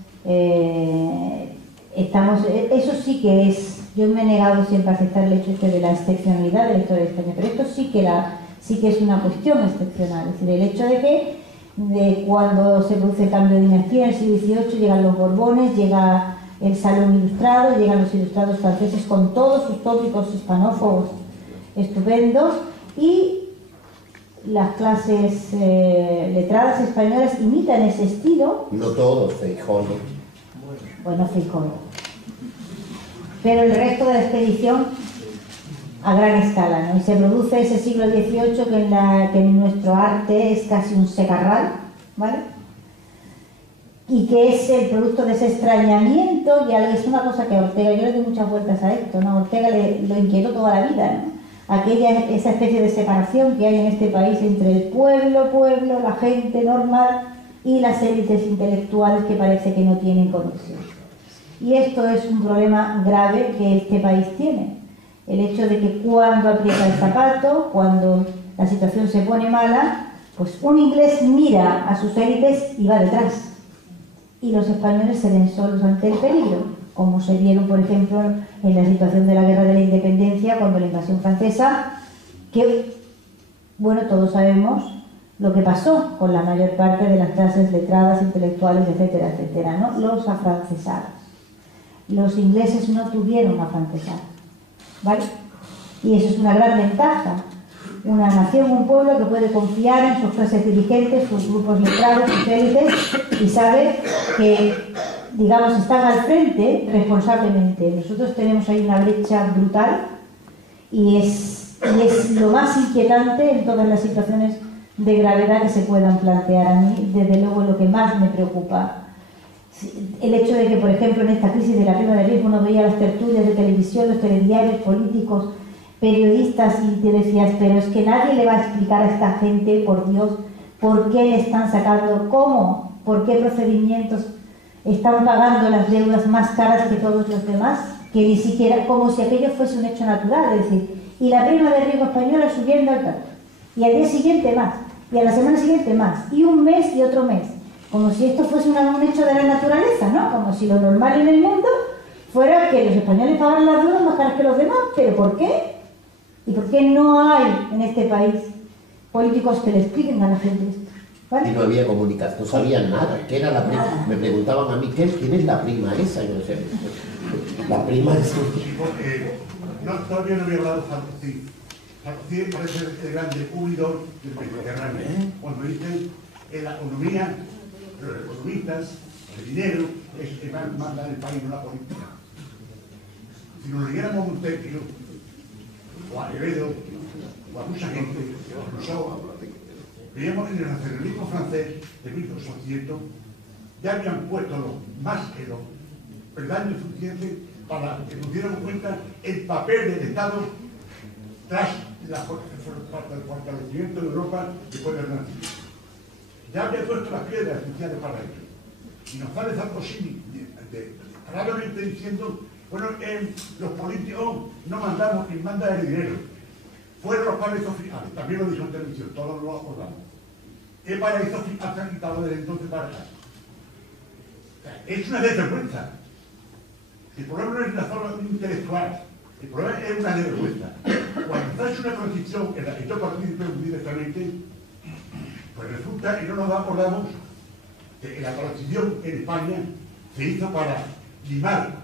eso sí que es, yo me he negado siempre a aceptar el hecho de la excepcionalidad de la historia de España, pero esto sí que es una cuestión excepcional. Es decir, el hecho de que cuando se produce el cambio de dinastía en el siglo XVIII llegan los Borbones, llega el Salón Ilustrado, llegan los ilustrados franceses con todos sus tópicos hispanófobos estupendos, y las clases letradas españolas imitan ese estilo. No todos, Feijóo. Bueno, Feijóo. Pero el resto de la expedición a gran escala, ¿no? Y se produce ese siglo XVIII que en nuestro arte es casi un secarral, ¿vale? Y que es el producto de ese extrañamiento, y es una cosa que a Ortega, yo le doy muchas vueltas a esto, ¿no? Ortega lo inquietó toda la vida, ¿no? Esa especie de separación que hay en este país entre el pueblo, la gente normal, y las élites intelectuales que parece que no tienen conexión. Y esto es un problema grave que este país tiene. El hecho de que cuando aprieta el zapato, cuando la situación se pone mala, pues un inglés mira a sus élites y va detrás. Y los españoles se ven solos ante el peligro, como se vieron, por ejemplo, en la situación de la Guerra de la Independencia, cuando la invasión francesa, que, bueno, todos sabemos lo que pasó con la mayor parte de las clases letradas, intelectuales, etcétera, etcétera, ¿no? Los afrancesados. Los ingleses no tuvieron afrancesados, ¿vale? Y eso es una gran ventaja. Una nación, un pueblo que puede confiar en sus clases dirigentes, sus grupos letrados, sus élites, y sabe que, digamos, están al frente responsablemente. Nosotros tenemos ahí una brecha brutal y es lo más inquietante en todas las situaciones de gravedad que se puedan plantear. A mí, desde luego, lo que más me preocupa, el hecho de que, por ejemplo, en esta crisis de la prima de riesgo uno veía las tertulias de televisión, los telediarios, políticos, periodistas, y te decías, pero es que nadie le va a explicar a esta gente, por Dios, por qué le están sacando, cómo, por qué procedimientos están pagando las deudas más caras que todos los demás, que ni siquiera, como si aquello fuese un hecho natural, es decir, y la prima de riesgo española subiendo al tanto, y al día siguiente más, y a la semana siguiente más, y un mes y otro mes, como si esto fuese un hecho de la naturaleza, ¿no? Como si lo normal en el mundo fuera que los españoles pagaran las deudas más caras que los demás. ¿Pero por qué? ¿Y por qué no hay en este país políticos que le expliquen a la gente esto? ¿Vale? Y no había comunicación, no sabían nada. ¿Qué era la prima? Nada. Me preguntaban a mí, ¿quién es la prima esa? Yo no sé. La prima es... No, todavía no había hablado de Sarkozy. Sarkozy parece el grande huidor del Mediterráneo. Cuando dicen en la economía, los economistas, el dinero es el que manda en el país, no la política. Si nos leyéramos un Montesquieu, o a Quevedo, o a mucha gente, o a Rousseau, veíamos que en el nacionalismo francés de 1800 ya habían puesto más que los peldaños suficientes para que nos diéramos cuenta el papel del Estado tras el fortalecimiento de Europa después del Renacimiento. Ya había puesto las piedras esenciales para ello. Y nos sale Sarkozy claramente diciendo, bueno, los políticos no mandamos, quien manda el dinero. Fueron los paraísos fiscales, también lo dijo en televisión, todos lo acordamos. ¿Qué paraísos fiscales se han quitado desde entonces para acá? Es una desvergüenza. El problema no es una forma intelectual, el problema es una desvergüenza. Cuando se ha hecho una transición en la que yo participo directamente, pues resulta que no nos acordamos que la transición en España se hizo para limar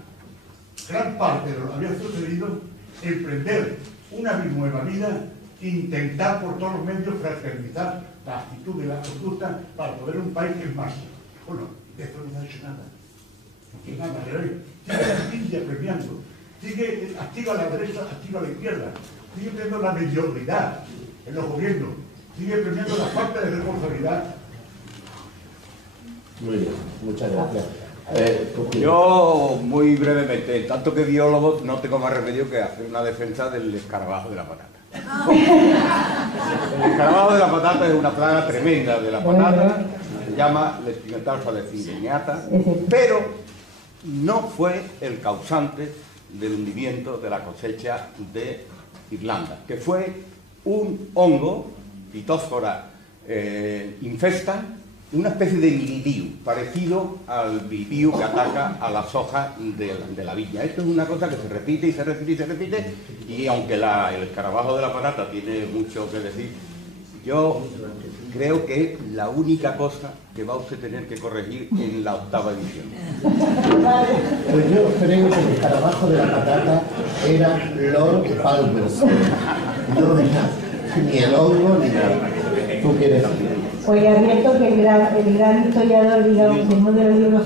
gran parte de lo que había sucedido, emprender una nueva vida, intentar por todos los medios fraternizar la actitud de la conducta para poder un país en marcha. Bueno, de esto no se ha hecho nada. No tiene nada que ver. Sigue premiando, sigue activa la derecha, activa la izquierda, sigue premiando la mediocridad en los gobiernos, sigue premiando la falta de responsabilidad. Muy bien, muchas gracias. Yo, muy brevemente, tanto que biólogo, no tengo más remedio que hacer una defensa del escarabajo de la patata. El escarabajo de la patata es una plaga tremenda de la patata, se llama Lespinotarsa lecignata, pero no fue el causante del hundimiento de la cosecha de Irlanda, que fue un hongo, Phytophthora infesta, una especie de mildiu, parecido al mildiu que ataca a las hojas de la viña. Esto es una cosa que se repite y se repite y se repite, y aunque el escarabajo de la patata tiene mucho que decir, yo creo que es la única cosa que va usted a tener que corregir en la 8ª edición. Pues yo creo que el escarabajo de la patata era Lord Palmerston. No era ni el hongo ni nada. ¿Tú quieres decir? Pues advierto que el gran historiador, digamos, en uno de los libros,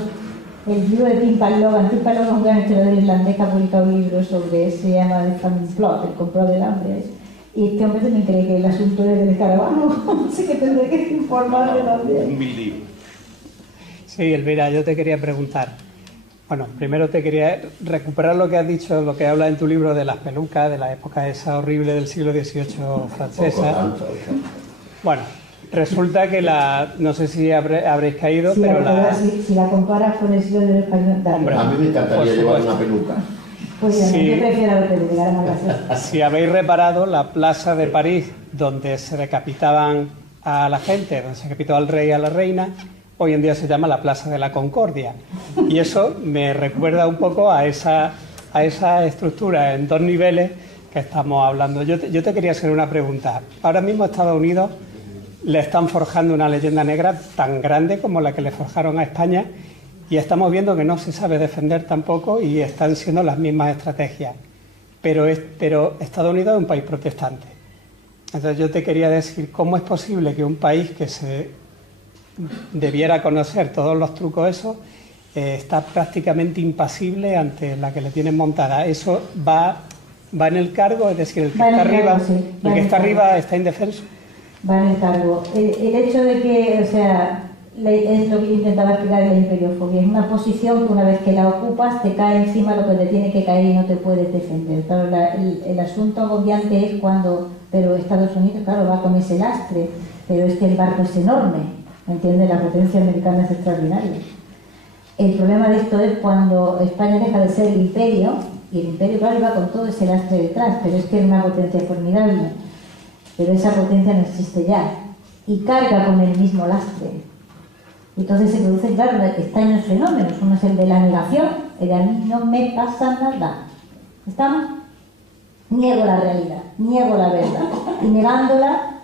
el libro de Tim Logan es un gran historiador irlandés que ha publicado un libro sobre, se llama The Famine Plot, el complot del hambre. Y este hombre también cree que el asunto es del escarabajo, así que tendré que informarme también. Un mildiu. Sí, Elvira, yo te quería preguntar. Bueno, primero te quería recuperar lo que has dicho, lo que habla en tu libro de las pelucas, de la época esa horrible del siglo XVIII francesa. Bueno, resulta que no sé si habréis caído, sí, pero si la comparas con el siglo del español... Hombre, a mí me encantaría por llevar supuesto. una peluca. Pues Sí. yo prefiero la peluca, más graciosa. Si habéis reparado, la plaza de París, donde se decapitaban a la gente, donde se decapitó al rey y a la reina, hoy en día se llama la Plaza de la Concordia. Y eso me recuerda un poco a esa estructura en 2 niveles que estamos hablando. Yo te quería hacer una pregunta. Ahora mismo a Estados Unidos le están forjando una leyenda negra tan grande como la que le forjaron a España, y estamos viendo que no se sabe defender tampoco y están siendo las mismas estrategias. Pero Estados Unidos es un país protestante. Entonces yo te quería decir, ¿cómo es posible que un país que se debiera conocer todos los trucos esos está prácticamente impasible ante la que le tienen montada? Eso va en el cargo, es decir, el que está arriba, el que está arriba está indefenso. Va en el cargo. El hecho de que, o sea, es lo que yo intentaba explicar en la imperiofobia, es una posición que una vez que la ocupas te cae encima lo que te tiene que caer y no te puedes defender. Claro, el asunto agobiante es cuando, pero Estados Unidos, claro, va con ese lastre, pero es que el barco es enorme, ¿me entiendes? La potencia americana es extraordinaria. El problema de esto es cuando España deja de ser el imperio, y el imperio, claro, va con todo ese lastre detrás, pero es que es una potencia formidable, pero esa potencia no existe ya, y carga con el mismo lastre. Entonces se producen, claro, extraños fenómenos. Uno es el de la negación, el de a mí no me pasa nada. ¿Estamos? Niego la realidad, niego la verdad. Y negándola,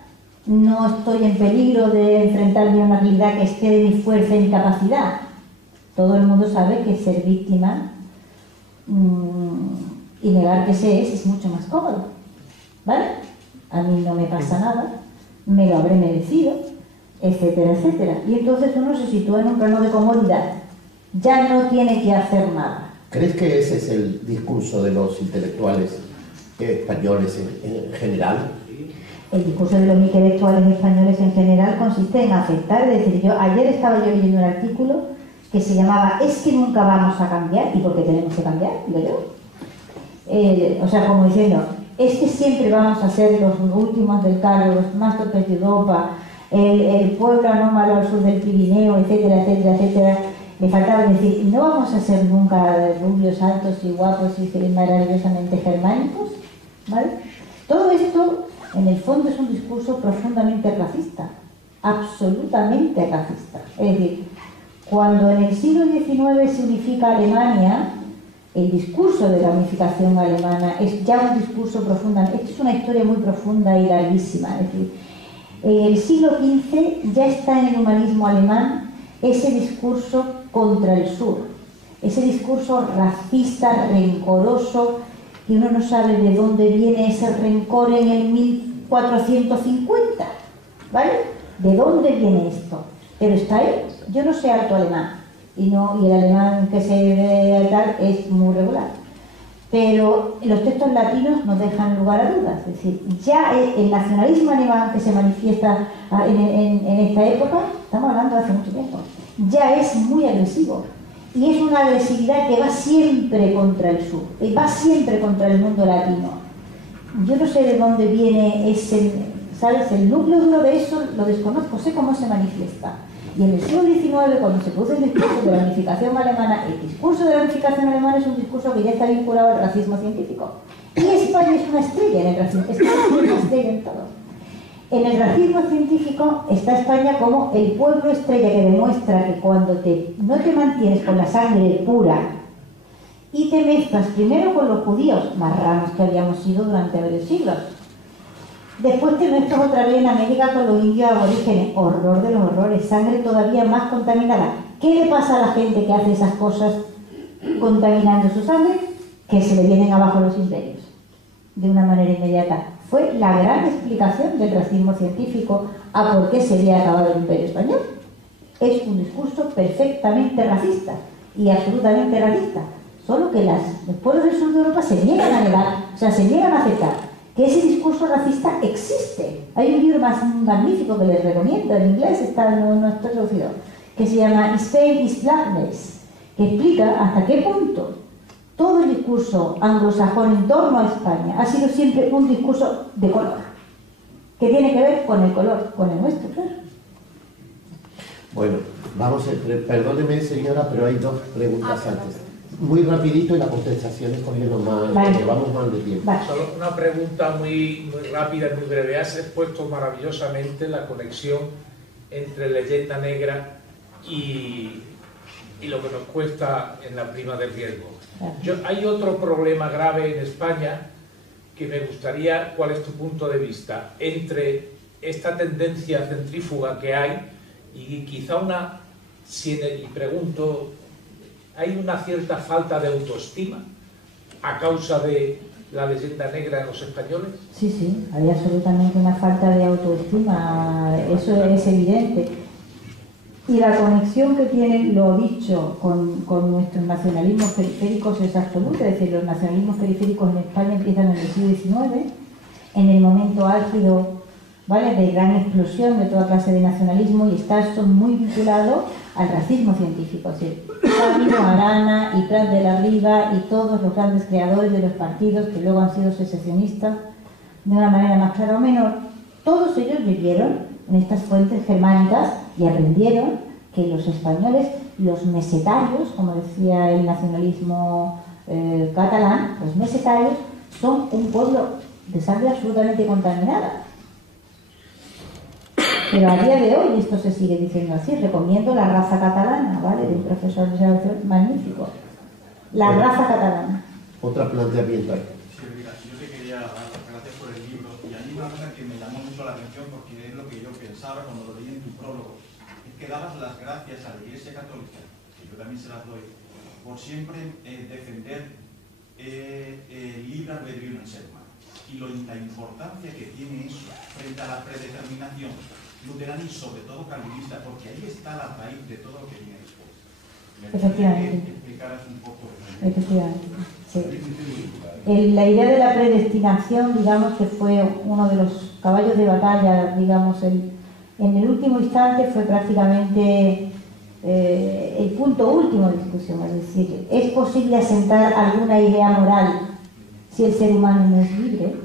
no estoy en peligro de enfrentarme a una realidad que esté de mi fuerza y mi capacidad. Todo el mundo sabe que ser víctima y negar que se es mucho más cómodo, ¿vale? A mí no me pasa nada, me lo habré merecido, etcétera, etcétera. Y entonces uno se sitúa en un plano de comodidad, ya no tiene que hacer nada. ¿Crees que ese es el discurso de los intelectuales españoles en general? El discurso de los intelectuales españoles en general consiste en aceptar, es decir, ayer estaba yo leyendo un artículo que se llamaba "Es que nunca vamos a cambiar", ¿y por qué tenemos que cambiar? Digo yo. O sea, como diciendo, es que siempre vamos a ser los últimos del carro, los más torpes de Europa, el pueblo anómalo al sur del Pirineo, etcétera, etcétera, etcétera. Le faltaba decir, no vamos a ser nunca rubios, altos y guapos y maravillosamente germánicos, ¿vale? Todo esto, en el fondo, es un discurso profundamente racista, absolutamente racista. Es decir, cuando en el siglo XIX se unifica Alemania, el discurso de la unificación alemana es ya un discurso profundamente... Esto es una historia muy profunda y larguísima. Es decir, en el siglo XV ya está en el humanismo alemán ese discurso contra el sur, ese discurso racista, rencoroso, que uno no sabe de dónde viene ese rencor en el 1450, ¿vale? ¿De dónde viene esto? Pero está ahí. Yo no sé alto alemán, y el alemán que se ve tal es muy regular. Pero los textos latinos nos dejan lugar a dudas. Es decir, ya el nacionalismo alemán que se manifiesta en esta época, estamos hablando de hace mucho tiempo, ya es muy agresivo. Y es una agresividad que va siempre contra el sur, y va siempre contra el mundo latino. Yo no sé de dónde viene ese, ¿sabes? El núcleo duro de eso lo desconozco, sé cómo se manifiesta. Y en el siglo XIX, cuando se produce el discurso de la unificación alemana, el discurso de la unificación alemana es un discurso que ya está vinculado al racismo científico. Y España es una estrella en el racismo, España es una estrella en todo. En el racismo científico está España como el pueblo estrella que demuestra que cuando no te mantienes con la sangre pura y te mezclas primero con los judíos, marranos que habíamos sido durante varios siglos, después te mezclas otra vez en América con los indios aborígenes, horror de los horrores, sangre todavía más contaminada. ¿Qué le pasa a la gente que hace esas cosas contaminando su sangre? Que se le vienen abajo los imperios, de una manera inmediata. Fue la gran explicación del racismo científico a por qué se había acabado el Imperio Español. Es un discurso perfectamente racista y absolutamente racista, solo que los pueblos del sur de Europa se niegan a negar, o sea, se niegan a aceptar que ese discurso racista existe. Hay un libro más magnífico que les recomiendo, en inglés no está traducido, que se llama Spain is Blackness, que explica hasta qué punto todo el discurso anglosajón en torno a España ha sido siempre un discurso de color, que tiene que ver con el color, con el nuestro, claro. Bueno, perdóneme señora, pero hay dos preguntas antes. Muy rapidito y la contestación es porque llevamos mal de tiempo. Vale. Solo una pregunta muy rápida y muy breve. Has expuesto maravillosamente la conexión entre Leyenda Negra y lo que nos cuesta en la prima de riesgo. Hay otro problema grave en España que me gustaría, ¿cuál es tu punto de vista? Entre esta tendencia centrífuga que hay y quizá y pregunto, ¿hay una cierta falta de autoestima a causa de la leyenda negra en los españoles? Sí, hay absolutamente una falta de autoestima, eso es evidente. Y la conexión que tiene, lo dicho, con nuestros nacionalismos periféricos es absoluta. Es decir, los nacionalismos periféricos en España empiezan en el siglo XIX, en el momento álgido, ¿vale?, de gran explosión de toda clase de nacionalismo, y está esto muy vinculado al racismo científico. Es decir, Sabino, Arana y Prat de la Riva y todos los grandes creadores de los partidos que luego han sido secesionistas de una manera más clara o menor, todos ellos vivieron en estas fuentes germánicas y aprendieron que los españoles, los mesetarios, como decía el nacionalismo catalán, los mesetarios son un pueblo de sangre absolutamente contaminada. Pero a día de hoy esto se sigue diciendo así. Recomiendo La raza catalana, ¿vale?, de un profesor magnífico. La raza catalana. Otra planteamiento. Sí, mira, yo te quería dar las gracias por el libro, y hay una cosa que me llamó mucho la atención porque es lo ahora cuando lo leí en tu prólogo, es que dabas las gracias a la Iglesia Católica, que yo también se las doy, por siempre defender el libre albedrío en el ser humano. Y la importancia que tiene eso frente a la predeterminación luterana y sobre todo calvinista, porque ahí está la raíz de todo lo que viene después. Me gustaría que explicaras un poco eso. Efectivamente, sí. La idea de la predestinación, digamos que fue uno de los caballos de batalla, digamos, en el último instante fue prácticamente el punto último de discusión, es decir, ¿es posible asentar alguna idea moral si el ser humano no es libre?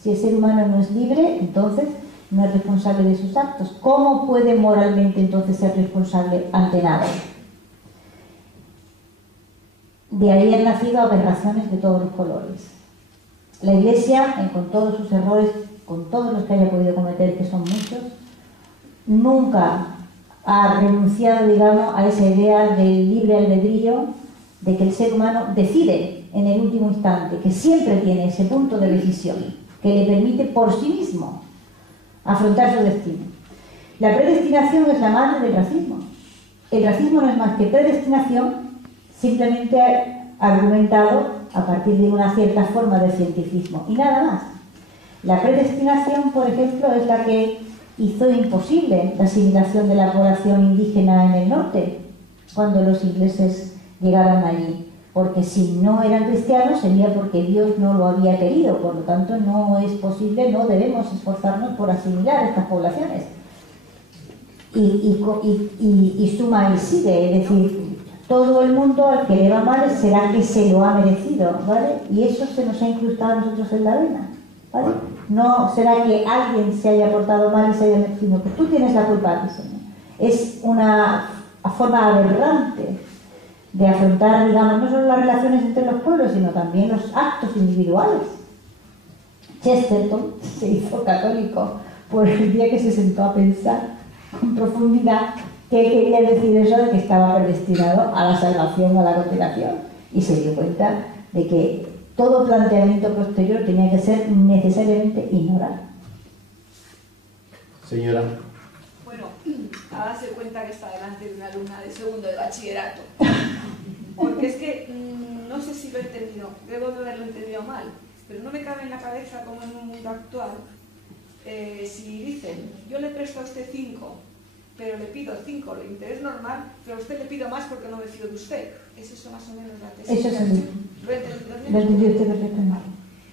Si el ser humano no es libre, entonces no es responsable de sus actos. ¿Cómo puede moralmente entonces ser responsable ante nada? De ahí han nacido aberraciones de todos los colores. La Iglesia, con todos sus errores, con todos los que haya podido cometer, que son muchos, nunca ha renunciado, digamos, a esa idea del libre albedrío, de que el ser humano decide en el último instante, que siempre tiene ese punto de decisión, que le permite por sí mismo afrontar su destino. La predestinación es la madre del racismo. El racismo no es más que predestinación, simplemente argumentado a partir de una cierta forma de cientificismo, y nada más. La predestinación, por ejemplo, es la que hizo imposible la asimilación de la población indígena en el norte, cuando los ingleses llegaron allí, porque si no eran cristianos sería porque Dios no lo había querido, por lo tanto no es posible, no debemos esforzarnos por asimilar estas poblaciones. Y suma y sigue, es decir, todo el mundo al que le va mal será que se lo ha merecido, ¿vale? Y eso se nos ha incrustado a nosotros en la vena, ¿vale? No será que alguien se haya portado mal y se haya merecido, que tú tienes la culpa aquí, Señor. Es una forma aberrante de afrontar, digamos, no solo las relaciones entre los pueblos, sino también los actos individuales. Chesterton se hizo católico por el día que se sentó a pensar con profundidad qué quería decir eso de que estaba predestinado a la salvación o a la condenación, y se dio cuenta de que todo planteamiento posterior tenía que ser necesariamente inmoral. Señora. Bueno, hágase cuenta que está delante de una alumna de segundo de bachillerato. Porque es que no sé si lo he entendido, debo de haberlo entendido mal, pero no me cabe en la cabeza como en un mundo actual, si dicen, yo le presto a usted 5, pero le pido 5 de interés normal, pero a usted le pido más porque no me fío de usted. ¿Es eso más o menos la tesis? Eso es así. ¿Lo he entendido bien? Lo entendió usted perfectamente.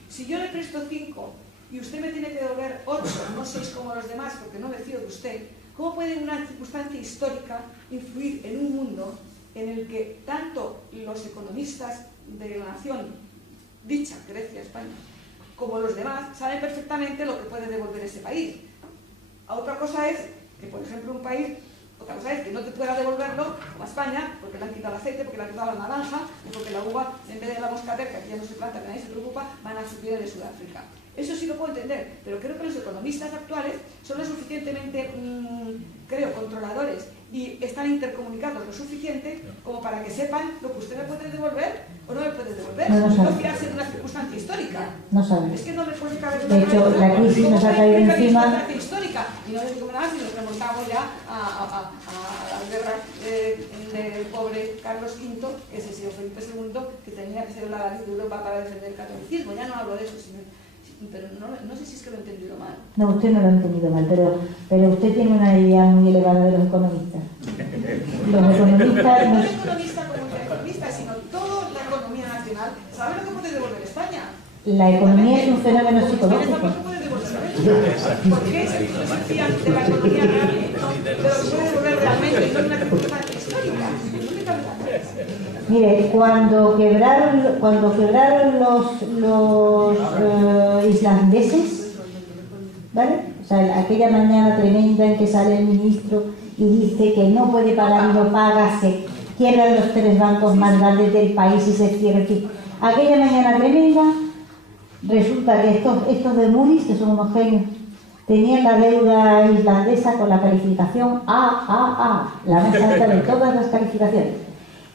Si yo le presto 5 y usted me tiene que devolver 8, no 6 como los demás porque no me fío de usted, ¿cómo puede una circunstancia histórica influir en un mundo en el que tanto los economistas de la nación, dicha Grecia, España, como los demás, saben perfectamente lo que puede devolver ese país? A otra cosa es que, por ejemplo, un país, otra cosa es que no te pueda devolverlo, como a España, porque le han quitado el aceite, porque le han quitado la naranja, y porque la uva, en vez de la moscatel, que aquí ya no se planta, que nadie se preocupa, van a subir de Sudáfrica. Eso sí lo puedo entender, pero creo que los economistas actuales son lo suficientemente, creo, controladores y están intercomunicados lo suficiente como para que sepan lo que usted me puede devolver o no me puede devolver. No fiarse de una circunstancia histórica. No sabe. Es que no me puede caber. De hecho, la crisis nos ha caído encima. Histórica, y no les digo nada si nos remontamos ya a las guerras del pobre Carlos V, ese señor Felipe II, que tenía que ser la nariz de Europa para defender el catolicismo. Ya no hablo de eso, pero no sé si es que lo he entendido mal. No, usted no lo ha entendido mal, pero usted tiene una idea muy elevada de los economistas. Los economistas no el economista como el economista, sino toda la economía nacional. ¿Sabe lo que puede devolver España? La economía es un fenómeno psicológico. ¿Por qué se fían de la economía realmente, de lo que puede devolver realmente y no de una circunstancia histórica? No me cabe la cabeza. Mire, cuando quebraron los islandeses, ¿vale? O sea, aquella mañana tremenda en que sale el ministro y dice que no puede pagar y no paga, se quiebran los 3 bancos más grandes del país y se cierran. Aquella mañana tremenda, resulta que estos de Moody's, que son unos genios, tenían la deuda islandesa con la calificación AAA, la más alta de todas las calificaciones.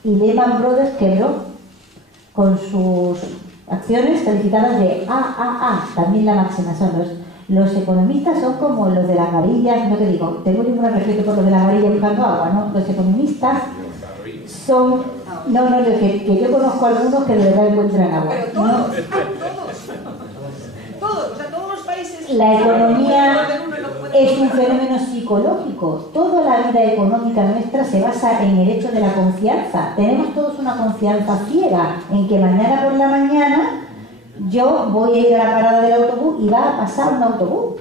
Y Lehman Brothers quebró con sus acciones calificadas de AAA, también la máxima. Son Los economistas son como los de las varillas, no te digo, tengo ningún respeto por los de las varillas buscando agua, ¿no? Los economistas son, que yo conozco algunos que de verdad encuentran agua. Pero todos, ¿no? todos, o sea, todos los países... La economía es un fenómeno psicológico. Toda la vida económica nuestra se basa en el hecho de la confianza. Tenemos todos una confianza ciega en que mañana por la mañana yo voy a ir a la parada del autobús y va a pasar un autobús.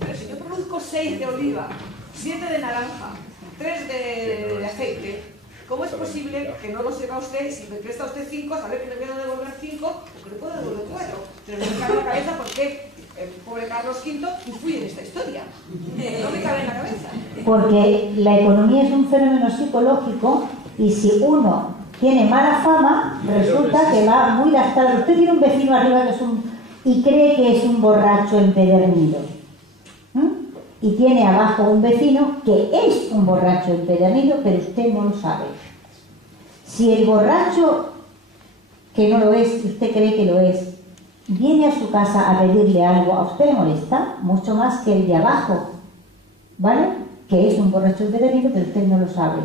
Pero si yo produzco 6 de oliva, 7 de naranja, 3 de aceite, ¿cómo es posible que no lo sepa usted? Si me presta usted 5, saber que le voy a devolver 5 o que le puedo devolver 4. Pero no me cabe en la cabeza porque el pobre Carlos V influye en esta historia. No me cabe en la cabeza. Porque la economía es un fenómeno psicológico y si uno tiene mala fama, resulta que va muy gastado. Usted tiene un vecino arriba que es y cree que es un borracho empedernido. Y tiene abajo un vecino que es un borracho empedernido, pero usted no lo sabe. Si el borracho, que no lo es, usted cree que lo es, viene a su casa a pedirle algo, a usted le molesta mucho más que el de abajo, ¿vale? Que es un borracho empedernido, pero usted no lo sabe.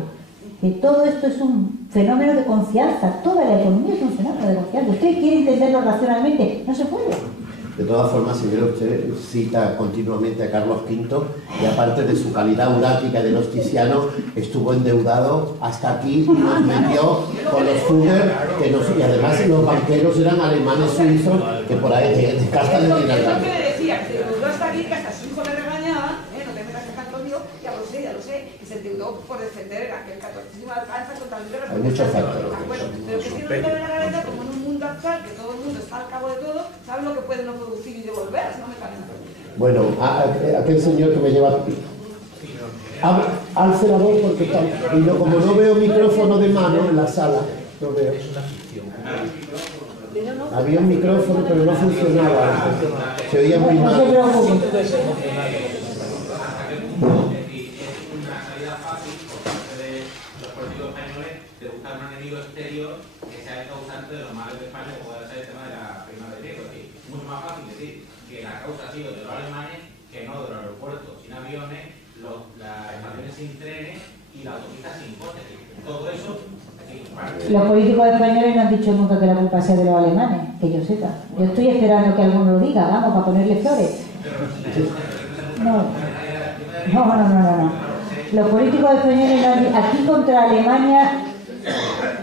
Que todo esto es un fenómeno de confianza, toda la economía es un fenómeno de confianza. Usted quiere entenderlo racionalmente, no se puede. De todas formas, señora, usted cita continuamente a Carlos V y aparte de su calidad urática de Nosticiano, estuvo endeudado hasta aquí y nos metió con los Fugger, y además los banqueros eran alemanes suizos que por ahí de casta de dinero. Es lo que le decía, que se endeudó hasta aquí, que hasta su hijo le regañaba, no te metas en tanto mío, ya lo sé, que se endeudó por defender aquel 14º alcanza contra el liberal. Hay muchos factores. Bueno, pero que si no le cabe en la cabeza, como en un mundo actual, que todo el mundo está al cabo de todo, sabe lo que puede no producir y devolver, no me cabe en la cabeza. Bueno, aquel señor que me lleva... Alce la voz porque está... Y como no veo micrófono de mano en la sala, no veo. Había un micrófono, pero no funcionaba. Se oía muy mal. Exterior que sea el causante de los males de España, como puede ser el tema de la prima de riesgo. Es mucho más fácil decir que la causa ha sido de los alemanes que no de los aeropuertos sin aviones, las estaciones sin trenes y la autopista sin coches. Todo eso. Los políticos españoles no han dicho nunca que la culpa sea de los alemanes, que yo sepa. Yo estoy esperando que alguno lo diga, vamos, para ponerle flores. No. Los políticos españoles no han dicho, aquí contra Alemania,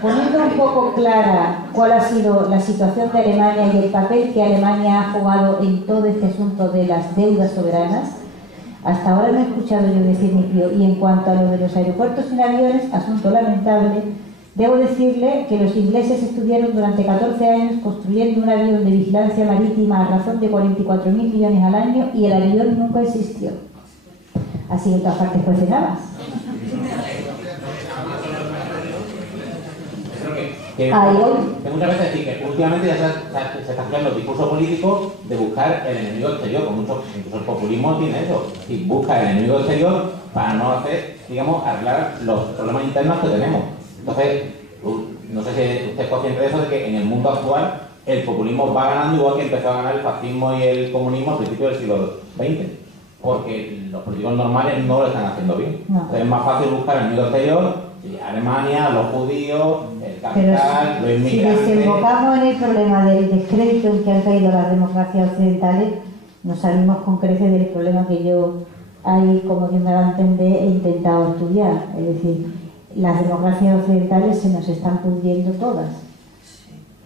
poniendo un poco clara cuál ha sido la situación de Alemania y el papel que Alemania ha jugado en todo este asunto de las deudas soberanas, hasta ahora no he escuchado yo decir ni pío. Y en cuanto a lo de los aeropuertos sin aviones, asunto lamentable, debo decirle que los ingleses estuvieron durante 14 años construyendo un avión de vigilancia marítima a razón de 44.000 millones al año y el avión nunca existió. Así que en todas partes cuestionabas. Que muchas veces sí, que últimamente ya se está creando el discurso político de buscar el enemigo exterior, con mucho, incluso el populismo tiene eso, y busca el enemigo exterior para no hacer, digamos, arreglar los problemas internos que tenemos. Entonces, no sé si usted es consciente de eso, de que en el mundo actual el populismo va ganando igual que empezó a ganar el fascismo y el comunismo al principio del siglo XX, porque los políticos normales no lo están haciendo bien. Entonces es más fácil buscar el enemigo exterior. Alemania, los judíos, el capital, los inmigrantes. Si desembocamos en el problema del descrédito en que han caído las democracias occidentales, nos salimos con creces del problema que yo, ahí, como quien me va a entender, he intentado estudiar. Es decir, las democracias occidentales se nos están pudriendo todas.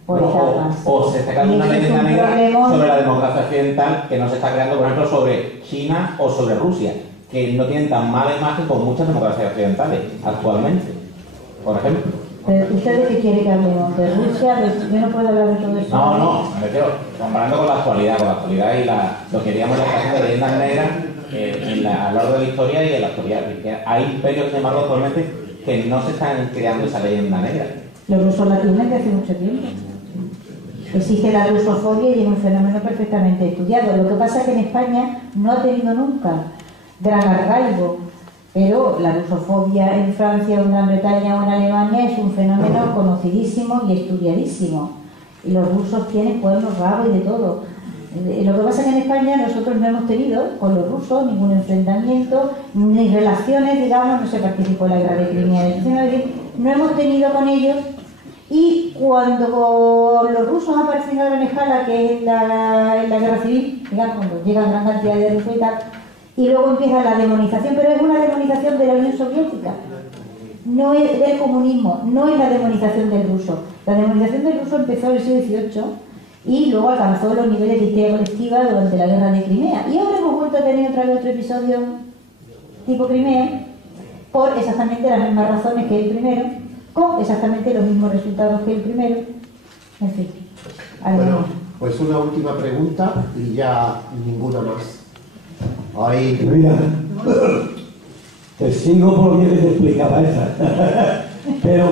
Por etapas. O se está creando una leyenda negra sobre la democracia occidental que no se está creando, por ejemplo, sobre China o sobre Rusia, que no tienen tan mala imagen como muchas democracias occidentales actualmente, por ejemplo. Pero ¿usted de qué quiere que hablemos? ¿De Rusia? Yo no puedo hablar de todo eso. No, me refiero, comparando con la actualidad y lo que diríamos la clase de leyendas negras a lo largo de la historia y en la actualidad. Que hay imperios, sin embargo, actualmente que no se están creando esa leyenda negra. Los rusos la tienen desde hace mucho tiempo. Existe la rusofobia y es un fenómeno perfectamente estudiado. Lo que pasa es que en España no ha tenido nunca gran arraigo, pero la rusofobia en Francia o en Gran Bretaña o en Alemania es un fenómeno conocidísimo y estudiadísimo. Y los rusos tienen cuernos, rabo y de todo. Lo que pasa es que en España nosotros no hemos tenido con los rusos ningún enfrentamiento, ni relaciones, digamos, no se participó en la guerra de Crimea del 19, no hemos tenido con ellos. Y cuando los rusos aparecen en la gran escala, que es en la guerra civil, digamos, cuando llegan gran cantidad de rusos y tal, y luego empieza la demonización, pero es una demonización de la Unión Soviética, no es del comunismo, no es la demonización del ruso. La demonización del ruso empezó en el siglo XVIII y luego alcanzó los niveles de histeria colectiva durante la guerra de Crimea. Y ahora hemos vuelto a tener otra vez otro episodio tipo Crimea, por exactamente las mismas razones que el primero, con exactamente los mismos resultados que el primero. En fin. Bueno, pues una última pregunta y ya ninguna más. Ahí. Mira, te sigo por lo que te explicaba esa. Pero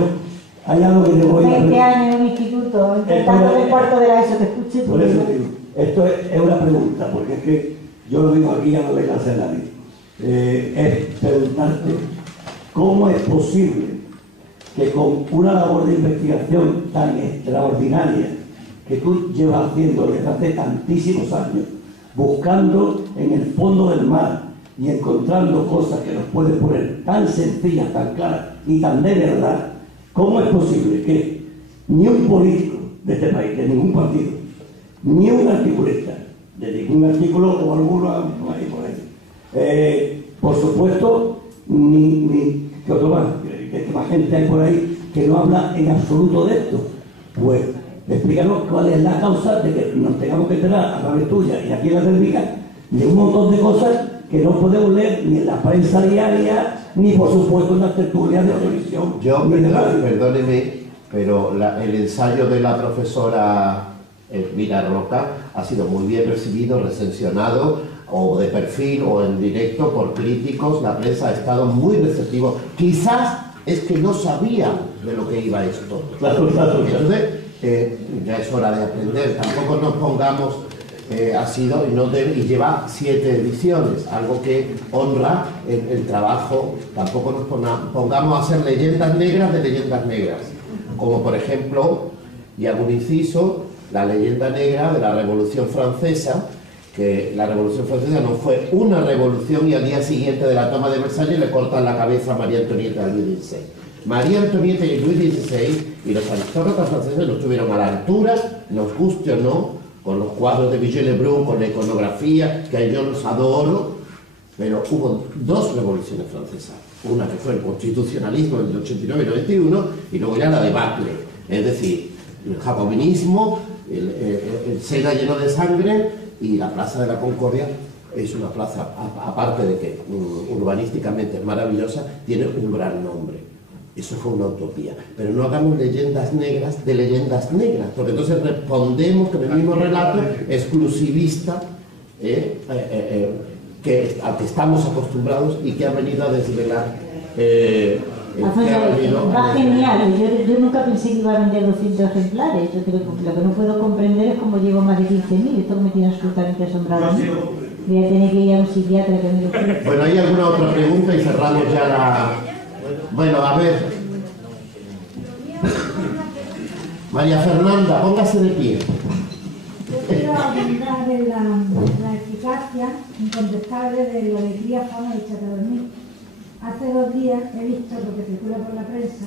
hay algo que te voy a... 20 años en un instituto, intentando el cuarto de la ESO que escuche. Por eso digo, esto es una pregunta, porque es que yo lo digo aquí, ya no le cansé a nadie. Es preguntarte cómo es posible que con una labor de investigación tan extraordinaria que tú llevas haciendo desde hace tantísimos años, buscando en el fondo del mar y encontrando cosas que nos pueden poner tan sencillas, tan claras y tan de verdad, ¿cómo es posible que ni un político de este país, de ningún partido, ni un articulista, de ningún artículo o alguno ahí por ahí, por supuesto, ni que otro más, que más gente hay por ahí que no habla en absoluto de esto? Pues explícanos cuál es la causa de que nos tengamos que enterar a través tuya y aquí en la técnica de un montón de cosas que no podemos leer ni en la prensa diaria ni por supuesto en las tertulias de televisión. Yo, perdóneme, pero el ensayo de la profesora Elvira Roca ha sido muy bien recibido, recensionado, o de perfil o en directo por críticos. La prensa ha estado muy receptivo. Quizás es que no sabía de lo que iba esto. Claro. Entonces, ya es hora de aprender. Tampoco nos pongamos, y lleva 7 ediciones, algo que honra el trabajo. Tampoco nos pongamos a hacer leyendas negras de leyendas negras. Como por ejemplo, y hago un inciso, la leyenda negra de la Revolución Francesa, que la Revolución Francesa no fue una revolución y al día siguiente de la toma de Versalles le cortan la cabeza a María Antonieta y Luis XVI. María Antonieta y Luis XVI y los aristócratas franceses no estuvieron a la altura, nos guste o no, con los cuadros de Vigée Lebrun, con la iconografía, que yo los adoro, pero hubo 2 revoluciones francesas. Una que fue el constitucionalismo en el 89 y 91 y luego ya la debacle, es decir, el jacobinismo, el Sena lleno de sangre. Y la Plaza de la Concordia es una plaza, aparte de que urbanísticamente es maravillosa, tiene un gran nombre. Eso fue una utopía. Pero no hagamos leyendas negras de leyendas negras, porque entonces respondemos con el mismo relato exclusivista al que estamos acostumbrados y que ha venido a desvelar. Va genial. Yo nunca pensé que iba a vender 200 ejemplares. Yo creo que lo que no puedo comprender es cómo llevo más de 15.000. Esto me tiene absolutamente asombrado. Voy a tener que ir a un psiquiatra que me lo explique. Bueno, ¿hay alguna otra pregunta? Y cerramos ya la... Bueno, a ver. María Fernanda, póngase de pie. Yo quiero abundar en la eficacia incontestable de la alegría, fama y echate a dormir. Hace 2 días he visto lo que circula por la prensa,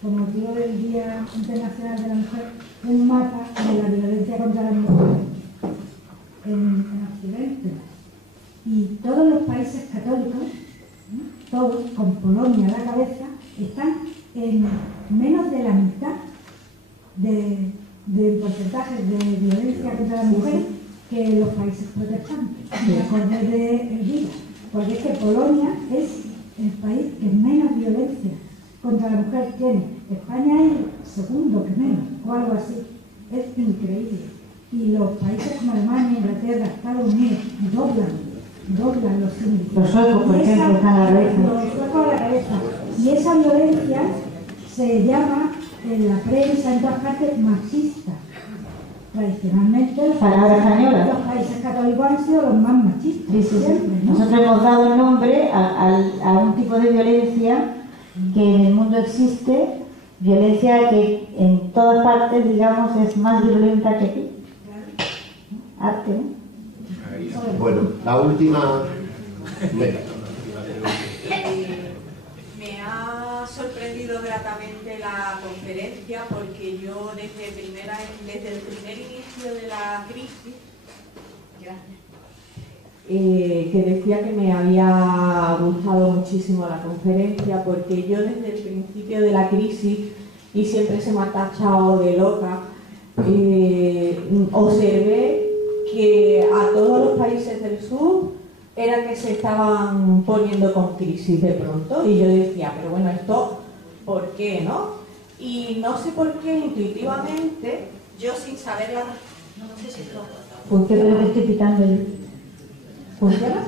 con motivo del Día Internacional de la Mujer, un mapa de la violencia contra las mujeres en Occidente. Y todos los países católicos, todos, con Polonia a la cabeza, están en menos de la mitad del porcentaje de violencia contra las mujeres que los países protestantes. Me acordé de Elvira, porque es que Polonia es el país que menos violencia contra la mujer tiene. España es el segundo que menos, o algo así. Es increíble. Y los países como Alemania, Inglaterra, Estados Unidos doblan los índices. Los suecos, por ejemplo, están a la cabeza. Los suecos a la cabeza. Y esa violencia se llama en la prensa, en todas partes, machista. Tradicionalmente los países católicos han sido los más machistas. Sí. Siempre, ¿no? Nosotros hemos dado el nombre a un tipo de violencia que en el mundo existe, violencia que en todas partes, digamos, es más violenta que aquí. arte, ¿no? Bueno, la última... Me ha sorprendido gratamente la conferencia porque yo desde el primer inicio de la crisis, que decía que me había gustado muchísimo la conferencia porque yo desde el principio de la crisis, y siempre se me ha tachado de loca, observé que a todos los países del sur era que se estaban poniendo con crisis de pronto, y yo decía, pero bueno, esto, ¿por qué, no? Y no sé por qué intuitivamente, yo sin saber la... No sé si esto... ¿Por qué creo que estoy pitando yo? ¿Funciona?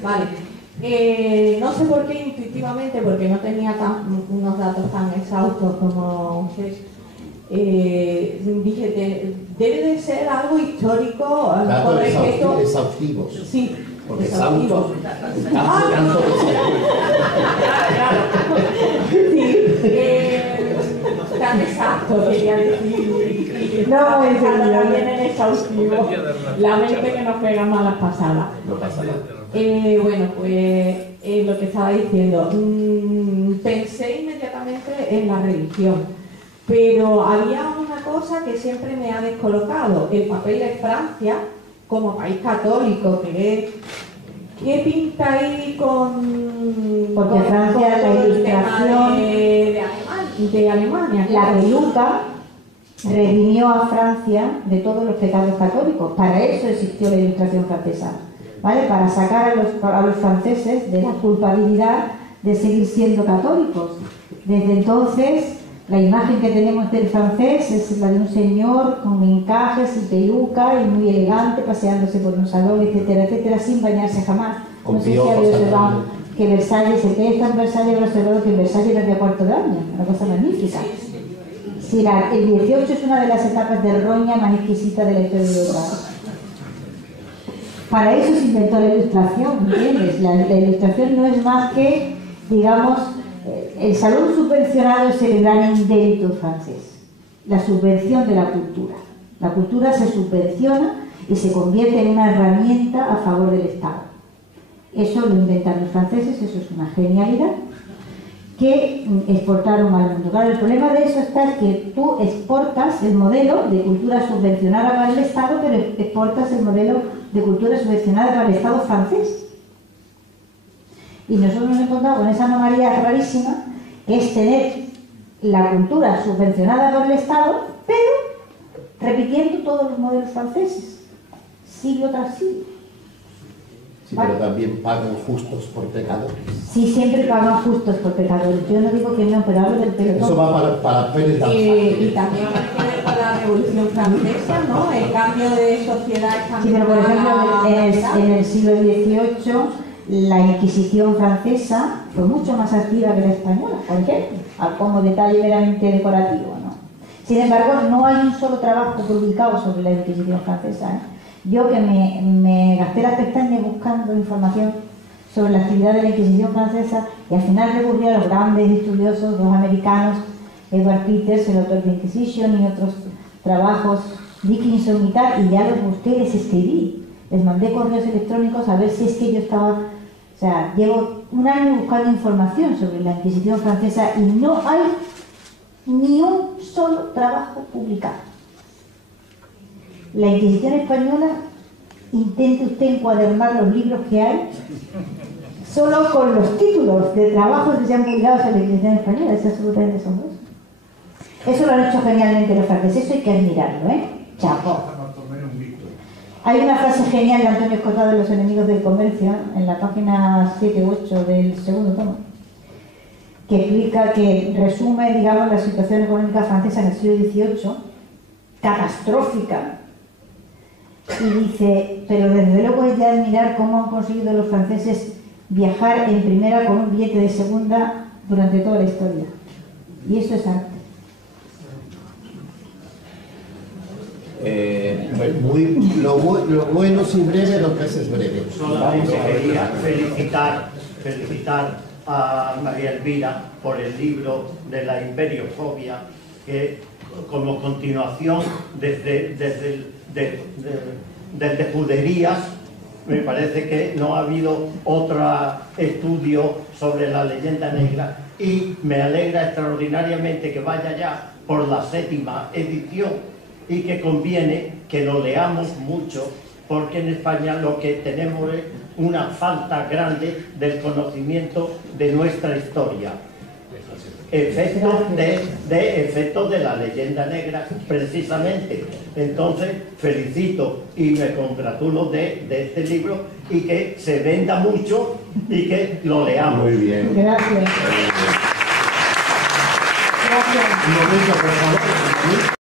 Vale. No sé por qué intuitivamente, porque no tenía unos datos tan exhaustos como ustedes, dije, debe de ser algo histórico. Datos exhaustivos. Sí. Porque santos, tan exacto, quería decir. No, también en exhaustivo. La mente que nos pega malas pasadas. No pasa nada. Bueno, pues lo que estaba diciendo, pensé inmediatamente en la religión, pero había una cosa que siempre me ha descolocado, el papel de Francia como país católico, ¿qué pinta ahí con... Porque Francia, la ilustración de Alemania? La peluca redimió a Francia de todos los pecados católicos. Para eso existió la ilustración francesa, ¿vale? Para sacar a los franceses de la culpabilidad de seguir siendo católicos. Desde entonces, la imagen que tenemos del francés es la de un señor con encajes y peluca y muy elegante, paseándose por un salón, etcétera, etcétera, sin bañarse jamás. No sé si habéis observado que Versalles, el que está en Versalles, habrá observado que en Versalles era de cuarto de año, una cosa magnífica. Sí, el 18 es una de las etapas de roña más exquisita de la historia de Europa. Para eso se inventó la ilustración, ¿entiendes? La ilustración no es más que, digamos, el salón subvencionado es el gran invento francés, la subvención de la cultura. La cultura se subvenciona y se convierte en una herramienta a favor del Estado. Eso lo inventaron los franceses, eso es una genialidad que exportaron al mundo. Claro, el problema de eso está que tú exportas el modelo de cultura subvencionada para el Estado, pero exportas el modelo de cultura subvencionada para el Estado francés. Y nosotros nos hemos encontrado con esa anomalía rarísima, que es tener la cultura subvencionada por el Estado, pero repitiendo todos los modelos franceses, siglo tras siglo. Sí, pero también pagan justos por pecadores. Sí, siempre pagan justos por pecadores. Yo no digo que no, pero hablo del pelotón. Eso va para Pérez Danza. Y también hay que ver con la Revolución Francesa, ¿no? El cambio de sociedad. Sí, pero por ejemplo, en el siglo XVIII la Inquisición francesa fue mucho más activa que la española, por ejemplo, como detalle meramente decorativo, ¿no? Sin embargo, no hay un solo trabajo publicado sobre la Inquisición francesa, ¿eh? Yo que me gasté las pestañas buscando información sobre la actividad de la Inquisición francesa y al final recurrí a los grandes estudiosos, los americanos, Edward Peters, el autor de Inquisition y otros trabajos, Dickinson y tal, y ya los busqué, les escribí, les mandé correos electrónicos a ver si es que yo estaba... O sea, llevo un año buscando información sobre la Inquisición francesa y no hay ni un solo trabajo publicado. La Inquisición española, intente usted encuadernar los libros que hay, solo con los títulos de trabajos que se han publicado sobre la Inquisición española, es absolutamente asombroso. Eso lo han hecho genialmente los franceses, eso hay que admirarlo, ¿eh? Chapo. Hay una frase genial de Antonio Escotado de Los enemigos del comercio, en la página 7 u 8 del segundo tomo, que explica, que resume, digamos, la situación económica francesa en el siglo XVIII, catastrófica, y dice, pero desde luego es de admirar cómo han conseguido los franceses viajar en primera con un billete de segunda durante toda la historia. Y eso es arte. Lo bueno es breve, lo que es breve. Solamente quería felicitar a María Elvira por el libro de la imperiofobia, que como continuación desde del de juderías. Me parece que no ha habido otro estudio sobre la leyenda negra y me alegra extraordinariamente que vaya ya por la 7ª edición y que conviene que lo leamos mucho, porque en España lo que tenemos es una falta grande del conocimiento de nuestra historia. Efectos de la leyenda negra, precisamente. Entonces, felicito y me congratulo de este libro y que se venda mucho y que lo leamos. Muy bien. Gracias. Un momento, por favor.